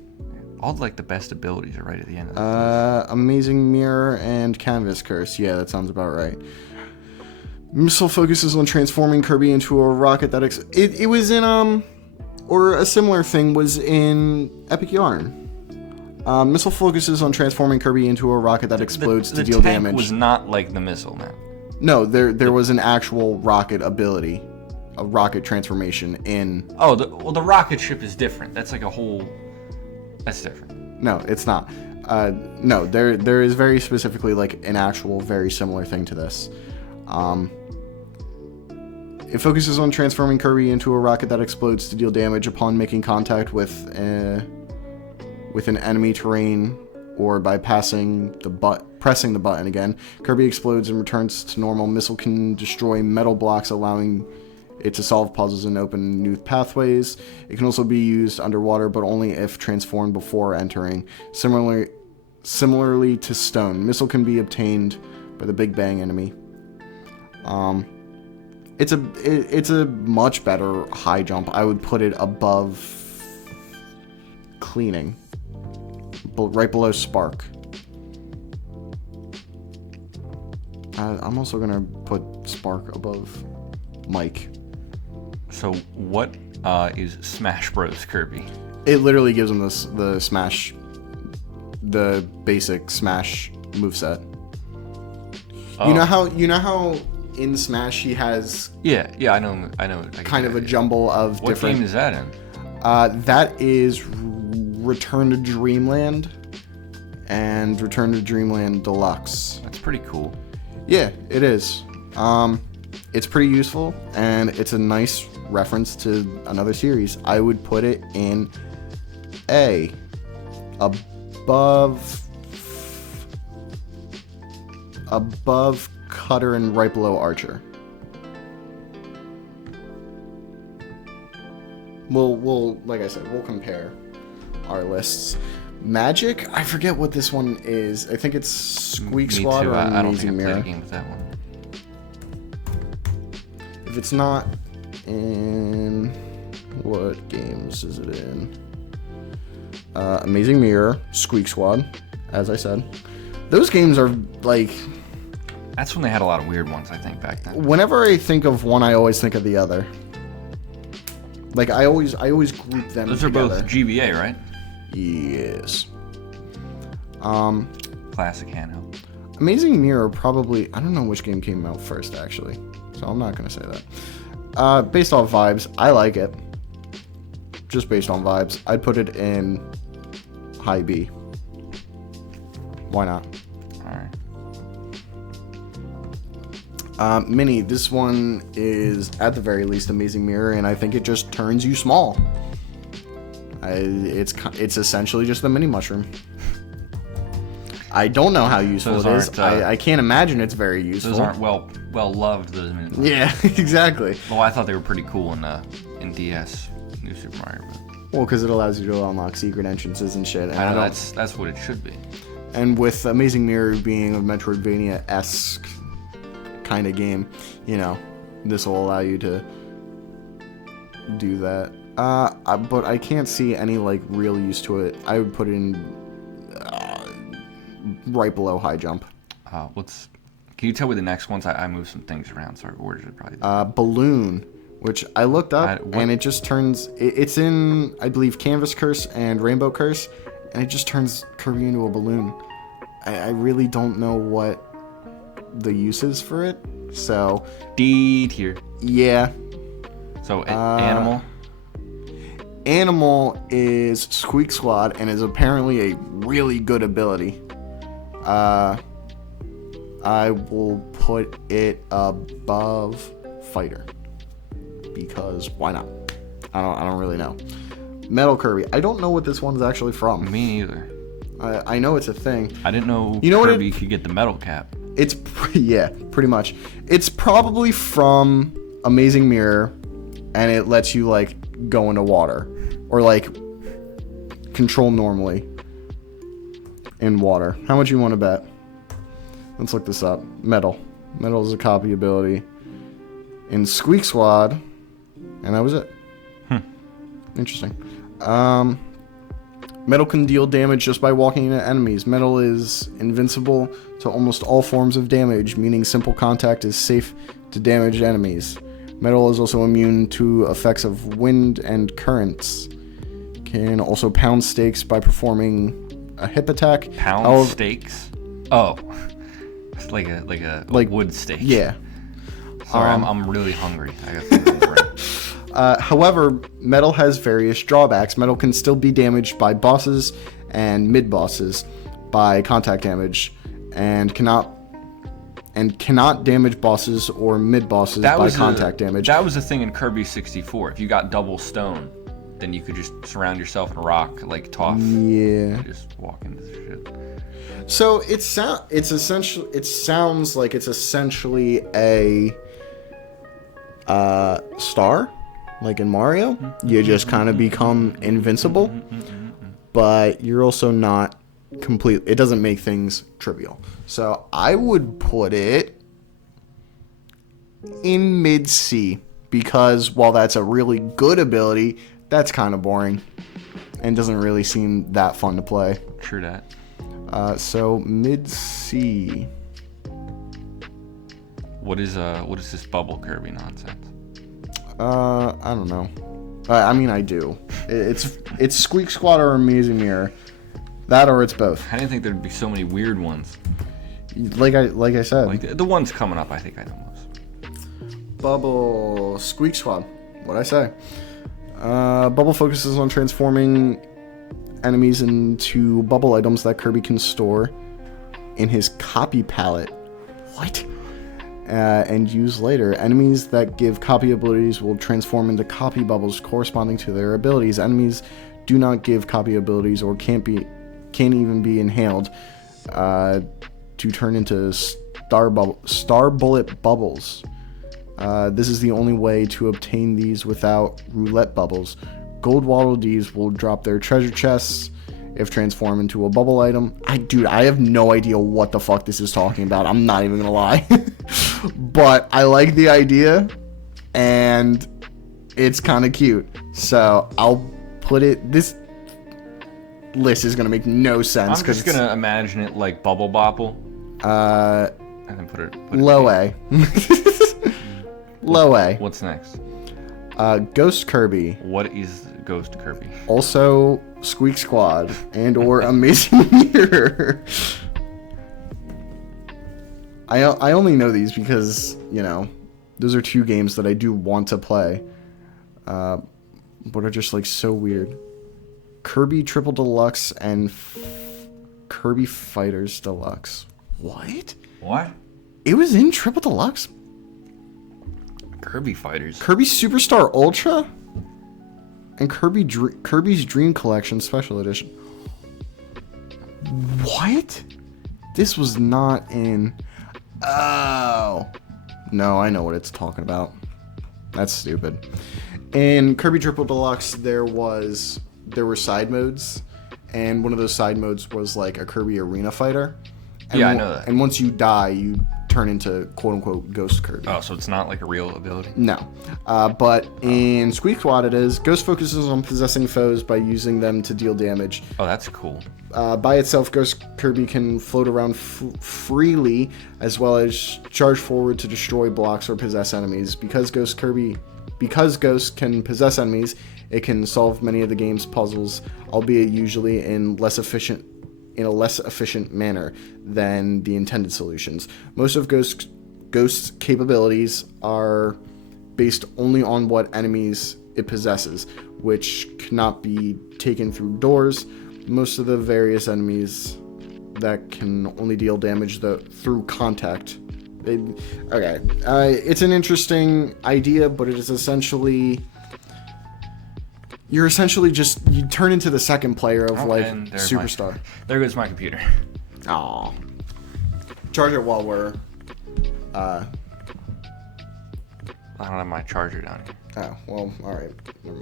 All the best abilities are right at the end of the Amazing Mirror and Canvas Curse. Yeah, that sounds about right. Missile focuses on transforming Kirby into a rocket that... It was in, or a similar thing was in Epic Yarn. Missile focuses on transforming Kirby into a rocket that explodes to deal damage. The tank was not like the missile, man. No, there was an actual rocket ability a rocket transformation in... Oh, the rocket ship is different. That's like a whole... That's different. No, it's not. No, there is very specifically like an actual very similar thing to this. It focuses on transforming Kirby into a rocket that explodes to deal damage upon making contact with an enemy terrain or by pressing the button again. Kirby explodes and returns to normal. Missile can destroy metal blocks, allowing it to solve puzzles and open new pathways. It can also be used underwater, but only if transformed before entering. Similarly to Stone, Missile can be obtained by the Big Bang enemy. It's a much better high jump. I would put it above Cleaning, right below Spark. I'm also gonna put Spark above Mike. So what is Smash Bros. Kirby? It literally gives him the Smash, the basic Smash moveset. Oh. You know how in Smash he has I know kind of a jumble of what different... What game is that in? That is Return to Dreamland and Return to Dreamland Deluxe. That's pretty cool. Yeah, it is. It's pretty useful, and it's a nice reference to another series. I would put it in A, above Cutter and right below Archer. We'll like I said, we'll compare our lists. Magic, I forget what this one is. I think it's Squeak Squad or Amazing Mirror. I don't think I played a game with that one. If it's not in... What games is it in? Amazing Mirror, Squeak Squad, as I said. Those games are, like... That's when they had a lot of weird ones, I think, back then. Whenever I think of one, I always think of the other. Like, I always group them Those together. are both GBA, right? Yes. Classic handheld. Amazing Mirror probably... I don't know which game came out first, actually. So I'm not going to say that. Based off vibes, I like it. Just based on vibes. I'd put it in high B. Why not? Alright. Mini, this one is at the very least Amazing Mirror, and I think it just turns you small. It's essentially just the mini mushroom. I don't know how useful it is. I can't imagine it's very useful. Those aren't well loved. Those mini mushrooms. Yeah, exactly. Well, I thought they were pretty cool in DS New Super Mario. But... Well, because it allows you to unlock secret entrances and shit. And I know that's what it should be. And with Amazing Mirror being a Metroidvania-esque kind of game, you know, this will allow you to do that. But I can't see any like real use to it. I would put it in right below high jump. Can you tell me the next ones? I moved some things around, so our orders are probably... Balloon, which I looked up, and it just turns... It's in, I believe, Canvas Curse and Rainbow Curse, and it just turns Kirby into a balloon. I really don't know what the use is for it, so... D tier. Yeah. So, Animal? Animal is Squeak Squad, and is apparently a really good ability. I will put it above Fighter, because why not? I don't really know. Metal Kirby. I don't know what this one's actually from. Me neither. I know it's a thing. I didn't know Kirby could get the metal cap. It's yeah, pretty much. It's probably from Amazing Mirror, and it lets you like go into water or like control normally in water. How much you want to bet? Let's look this up. Metal. Metal is a copy ability in Squeak Squad, and that was it. Interesting. Metal can deal damage just by walking into enemies. Metal is invincible to almost all forms of damage, meaning simple contact is safe to damage enemies. Metal is also immune to effects of wind and currents. Can also pound stakes by performing a hip attack. Stakes? Oh. Like a wood stake. Yeah. Sorry, I'm really hungry. I got food in the brain. However, metal has various drawbacks. Metal can still be damaged by bosses and mid-bosses by contact damage, and cannot damage bosses or mid-bosses by contact damage. That was the thing in Kirby 64. If you got double stone, then you could just surround yourself in a rock like Toph. Yeah. Just walk into the shit. So it sounds like it's essentially a star, like in Mario. You just kind of become invincible, but you're also not complete. It doesn't make things trivial. So I would put it in mid C, because while that's a really good ability, that's kind of boring and doesn't really seem that fun to play. True that. So mid C. What is this bubble Kirby nonsense? I don't know. I mean, I do. It's Squeak Squad or Amazing Mirror. That or it's both. I didn't think there'd be so many weird ones. Like I said. Like the ones coming up, I think I know most. Bubble Squeak Squad. What'd I say? Bubble focuses on transforming enemies into bubble items that Kirby can store in his copy palette. What? And use later. Enemies that give copy abilities will transform into copy bubbles corresponding to their abilities. Enemies do not give copy abilities or can't even be inhaled to turn into star bullet bubbles. This is the only way to obtain these without roulette bubbles. Gold Waddle Dees will drop their treasure chests if transformed into a bubble item. I have no idea what the fuck this is talking about. I'm not even gonna lie. But I like the idea, and it's kind of cute. So I'll put it... This list is gonna make no sense. I'm just gonna imagine it like Bubble Bopple. And then put it low A. Low A. What's next? Ghost Kirby. What is Ghost Kirby? Also Squeak Squad and or Amazing Mirror. I only know these because, those are two games that I do want to play. But are just like so weird. Kirby Triple Deluxe and Kirby Fighters Deluxe. What? It was in Triple Deluxe? Kirby Fighters. Kirby Superstar Ultra? And Kirby's Dream Collection Special Edition. What? This was not in... Oh. No, I know what it's talking about. That's stupid. In Kirby Triple Deluxe, there were side modes, and one of those side modes was like a Kirby Arena Fighter. And I know that. And once you die, you turn into quote-unquote Ghost Kirby. Oh, so it's not like a real ability? No. But in Squeak Squad it is. Ghost focuses on possessing foes by using them to deal damage. Oh, that's cool. By itself, Ghost Kirby can float around freely, as well as charge forward to destroy blocks or possess enemies. Because Ghost can possess enemies, it can solve many of the game's puzzles, albeit usually in a less efficient manner than the intended solutions. Most of Ghost's capabilities are based only on what enemies it possesses, which cannot be taken through doors. Most of the various enemies that can only deal damage through contact. It's an interesting idea, but it is essentially... You turn into the second player of Superstar. There goes my computer. Aw. Charge it while we're... I don't have my charger down here. Oh, well, alright.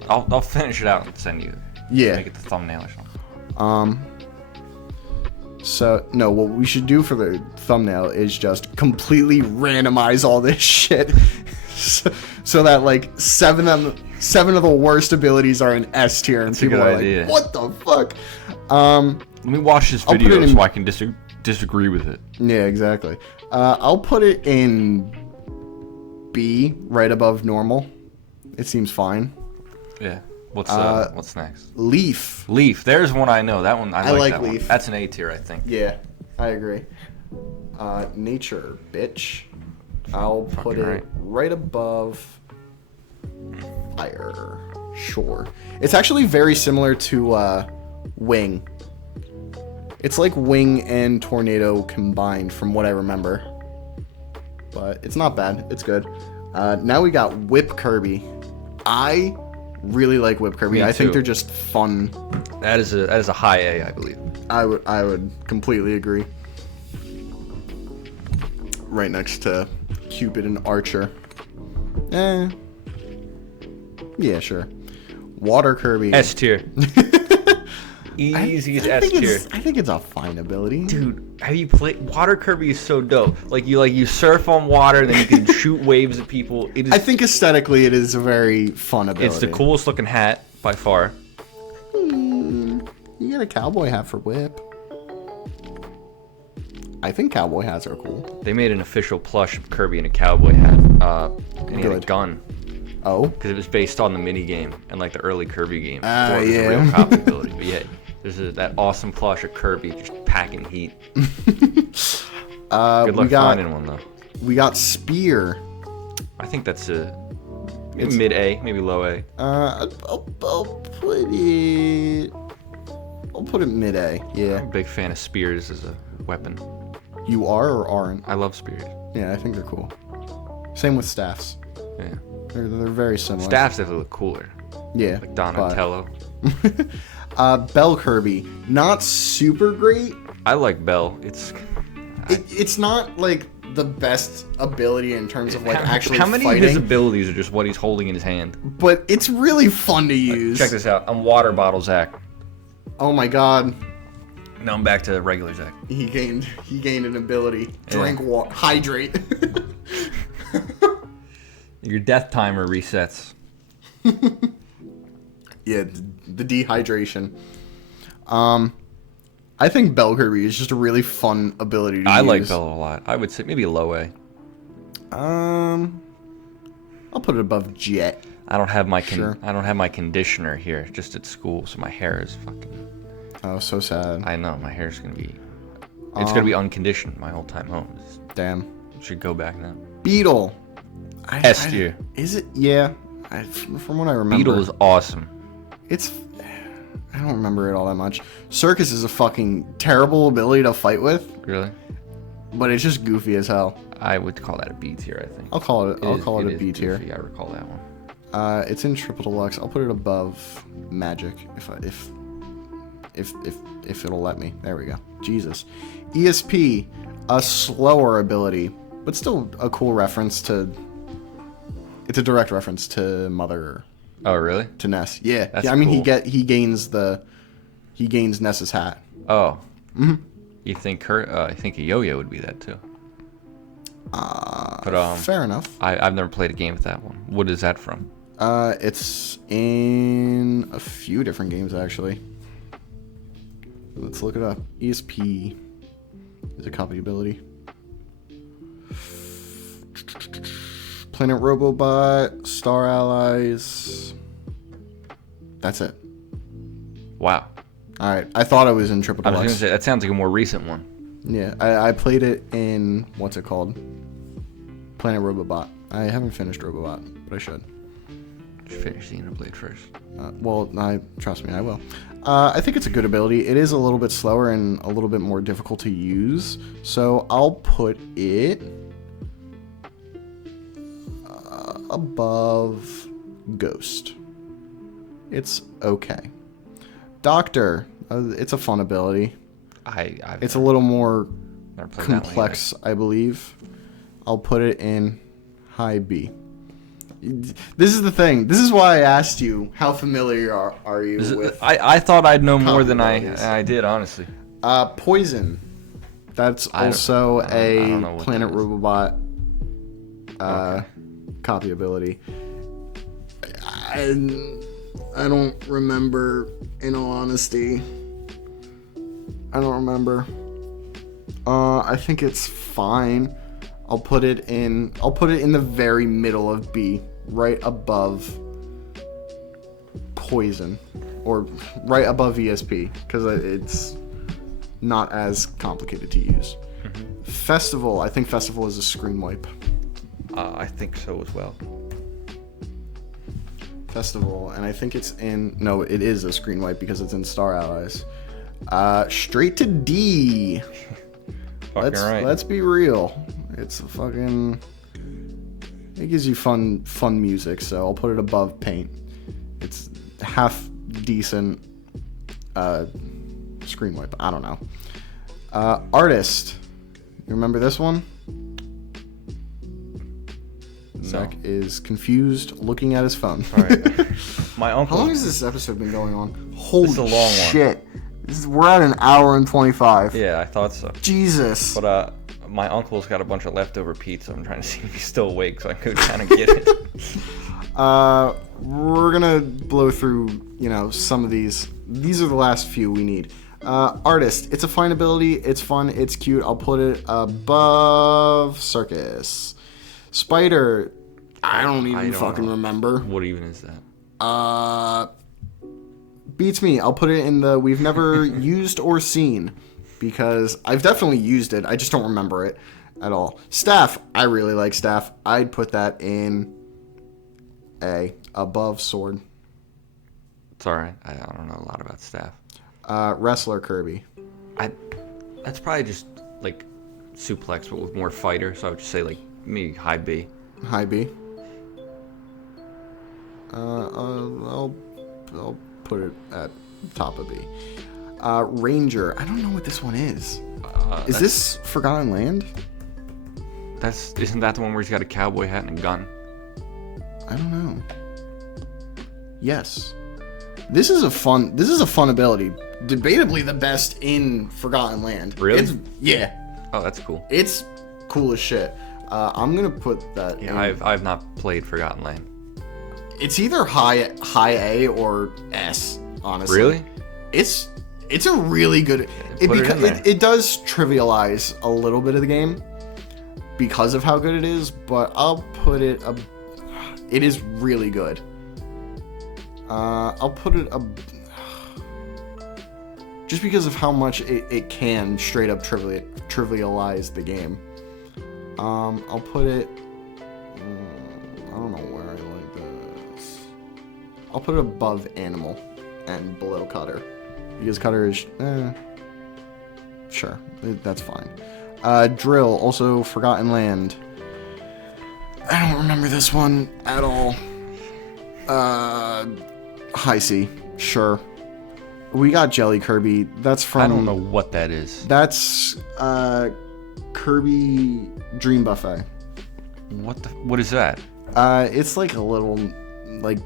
I'll finish it out and send you. Yeah. Make it the thumbnail or something. So, no, what we should do for the thumbnail is just completely randomize all this shit. so that, like, seven of the worst abilities are in S tier, and people are like, what the fuck? Let me watch this video so I can disagree with it. Yeah, exactly. I'll put it in B, right above normal. It seems fine. Yeah. What's next? Leaf. There's one I know. That one I like that Leaf. One. That's an A tier, I think. Yeah, I agree. Nature, bitch. I'll put it right. right above fire. Sure. It's actually very similar to wing. It's like wing and tornado combined from what I remember. But it's not bad. It's good. Now we got Whip Kirby. I really like Whip Kirby. Me I think too. they're just fun. That is a high A, I believe. I would completely agree. Right next to Cupid and Archer. Yeah, sure. Water Kirby. S tier. Easy as S tier. I think it's a fine ability. Dude, have you played Water Kirby? Is so dope. You surf on water and then you can shoot waves at people. It is, I think aesthetically it is a very fun ability. it's the coolest looking hat by far. You get a cowboy hat for Whip. I think cowboy hats are cool. They made an official plush of Kirby in a cowboy hat. And he had a Good. gun. Oh? Because it was based on the mini game and like the early Kirby game. Ah, before it was yeah. a real copy ability. But yeah, there's that awesome plush of Kirby just packing heat. Good luck finding one though. We got Spear. I think that's maybe mid A, maybe low A. I'll put it mid A. Yeah. I'm a big fan of spears as a weapon. You are or aren't? I love spears. Yeah, I think they're cool. Same with staffs. Yeah. They're very similar. Staffs definitely look cooler. Yeah. Like Donatello. Bell Kirby. Not super great. I like Bell. It's not like the best ability in terms of like actually how many fighting, of his abilities are just what he's holding in his hand? but it's really fun to use. Check this out. I'm Water Bottle Zach. Oh my god. Now I'm back to regular Zach. He gained an ability. Drink water. Hydrate. Your death timer resets. Yeah, the dehydration. I think Bell Kirby is just a really fun ability to use. I like Bell a lot. I would say maybe a low A. I'll put it above Jet. I don't have my Sure. I don't have my conditioner here, just at school, so my hair is fucking. Oh, so sad. I know my hair's gonna be. It's gonna be unconditioned my whole time home. Damn. Should go back now. Beetle. S tier. Is it? Yeah. From what I remember. Beetle is awesome. It's. I don't remember it all that much. Circus is a fucking terrible ability to fight with, Really? but it's just goofy as hell. I would call that a B tier. I think. I'll call it a is B tier. goofy, I recall that one. It's in triple deluxe. I'll put it above Magic if it'll let me. There we go. Jesus. ESP, a slower ability, but still a cool reference to. It's a direct reference to Mother. Oh really? To Ness. Yeah. That's I mean, cool. he gains Ness's hat. Oh. Mm-hmm. You think I think a yo-yo would be that too. But Fair enough. I've never played a game with that one. What is that from? It's in a few different games actually. Let's look it up. ESP is a copy ability. Planet Robobot, Star Allies. That's it. Wow. All right. I thought it was in triple I was deluxe. gonna say that sounds like a more recent one. Yeah, I played it in what's it called? Planet Robobot. I haven't finished Robobot, but I should. Just finish Xenoblade first. Trust me, I will. I think it's a good ability. It is a little bit slower and a little bit more difficult to use, so I'll put it above Ghost. It's okay. Doctor, it's a fun ability. It's a little more never played that one complex, I believe. I'll put it in high B. This is the thing. This is why I asked you how familiar are you with. I thought I'd know more than abilities. I did, honestly. Poison. That's also a Planet Robobot copy ability. I don't remember, in all honesty. I don't remember. I think it's fine. I'll put it in the very middle of B, right above Poison, or right above ESP, because it's not as complicated to use. Festival. I think Festival is a screen wipe. I think so as well. Festival, and I think it's in... No, it is a screen wipe because it's in Star Allies. Straight to D. Let's be real. It's a fucking... It gives you fun music, so I'll put it above Paint. It's half decent screen wipe. I don't know. Artist. You remember this one? Zach is confused, looking at his phone. All right. My uncle. How long has this episode been going on? Holy this is a long shit! We're at an hour and 25. Yeah, I thought so. Jesus. But my uncle's got a bunch of leftover pizza. I'm trying to see if he's still awake, so I could kind of get it. We're gonna blow through, some of these. These are the last few we need. Artist. It's a fine ability. It's fun. It's cute. I'll put it above Circus. Spider, I don't even fucking remember. What even is that? Beats me. I'll put it in the we've never used or seen because I've definitely used it. I just don't remember it at all. Staff, I really like Staff. I'd put that in above Sword. It's alright. I don't know a lot about Staff. Wrestler Kirby. That's probably just like suplex, but with more fighter. So I would just say like maybe high B. High B. I'll put it at top of B. Ranger. I don't know what this one is. Is this Forgotten Land? Isn't that the one where he's got a cowboy hat and a gun? I don't know. Yes. This is a fun ability. Debatably the best in Forgotten Land. Really? Yeah. Oh, that's cool. It's cool as shit. I'm gonna put that. Yeah, I've not played Forgotten Land. It's either high A or S. Honestly, really, it's a really good. It does trivialize a little bit of the game because of how good it is, but I'll put it. It is really good. I'll put it just because of how much it can straight up trivialize the game. I'll put it... I don't know where I like this. I'll put it above Animal and below Cutter. Because Cutter is... sure, that's fine. Drill, also Forgotten Land. I don't remember this one at all. High C, sure. We got Jelly Kirby. That's from... I don't know what that is. That's Kirby Dream Buffet. What is that? It's like a little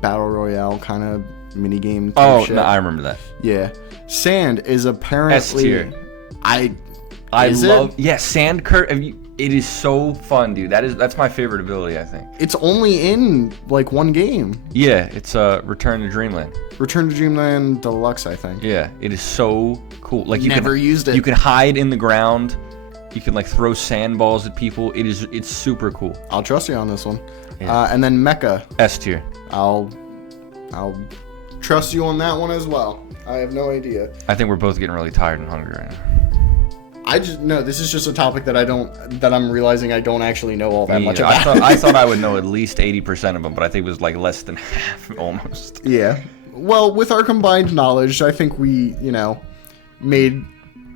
battle royale kind of mini game. Oh, no, I remember that. Yeah. Sand is apparently S tier. I love Sand Kirby. It is so fun, dude. That's my favorite ability, I think. It's only in one game. Yeah, it's Return to Dreamland. Return to Dreamland Deluxe, I think. Yeah, it is so cool. Like you never used it. You can hide in the ground. You can throw sandballs at people. It's super cool. I'll trust you on this one. Yeah. And then Mecha. S tier. I'll trust you on that one as well. I have no idea. I think we're both getting really tired and hungry right now. This is just a topic that I'm realizing I don't actually know all that much about. I thought I would know at least 80% of them, but I think it was less than half almost. Yeah. Well, with our combined knowledge, I think we, made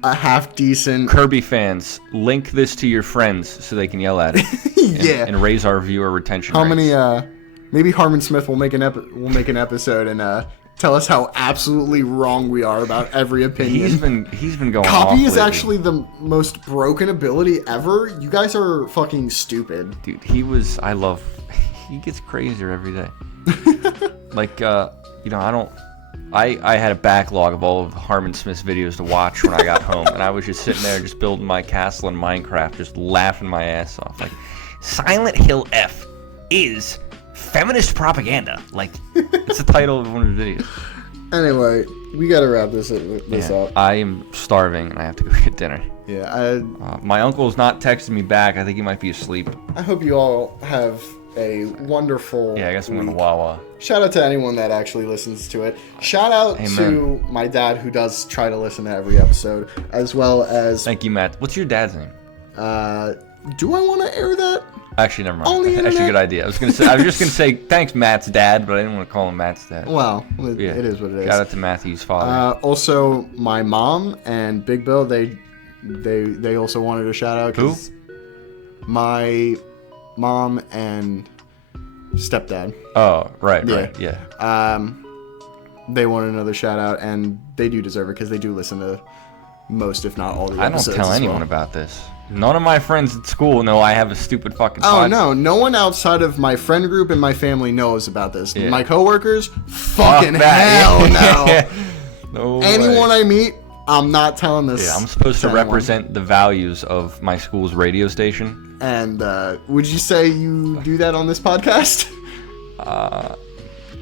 a half decent. Kirby fans, link this to your friends so they can yell at it. And raise our viewer retention rates. Many maybe Harmon Smith will make an episode and tell us how absolutely wrong we are about every opinion. He's been going Copy off is actually the most broken ability ever. You guys are fucking stupid. Dude, he gets crazier every day. I had a backlog of all of Harmon Smith's videos to watch when I got home, and I was just sitting there just building my castle in Minecraft, just laughing my ass off. Silent Hill F is feminist propaganda. It's the title of one of the videos. Anyway, we gotta wrap this up. I am starving and I have to go get dinner. Yeah, my uncle's not texting me back. I think he might be asleep. I hope you all have a wonderful I guess I'm week. going to Wawa. Shout out to anyone that actually listens to it. Shout out to my dad who does try to listen to every episode, as well as... Thank you, Matt. What's your dad's name? Do I want to air that? Actually, never mind. Only Actually, internet. good idea. I was just gonna say thanks, Matt's dad, but I didn't want to call him Matt's dad. Well, it is what it is. Shout out to Matthew's father. Also, my mom and Big Bill, they also wanted a shout out. Who? My mom and stepdad. Oh, right, Yeah. yeah. They wanted another shout out, and they do deserve it because they do listen to most, if not all, the I don't episodes. tell as anyone well. about this. None of my friends at school know I have a stupid fucking Oh podcast. no one outside of my friend group and my family knows about this. Yeah. My coworkers, fucking Fuck that. hell no. No Anyone way. I meet, I'm not telling this. Yeah, I'm supposed to anyone. represent the values of my school's radio station. And would you say you do that on this podcast?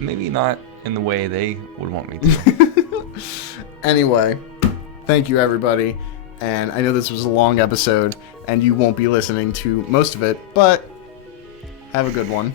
Maybe not in the way they would want me to. Anyway, thank you everybody. And I know this was a long episode, and you won't be listening to most of it, but have a good one.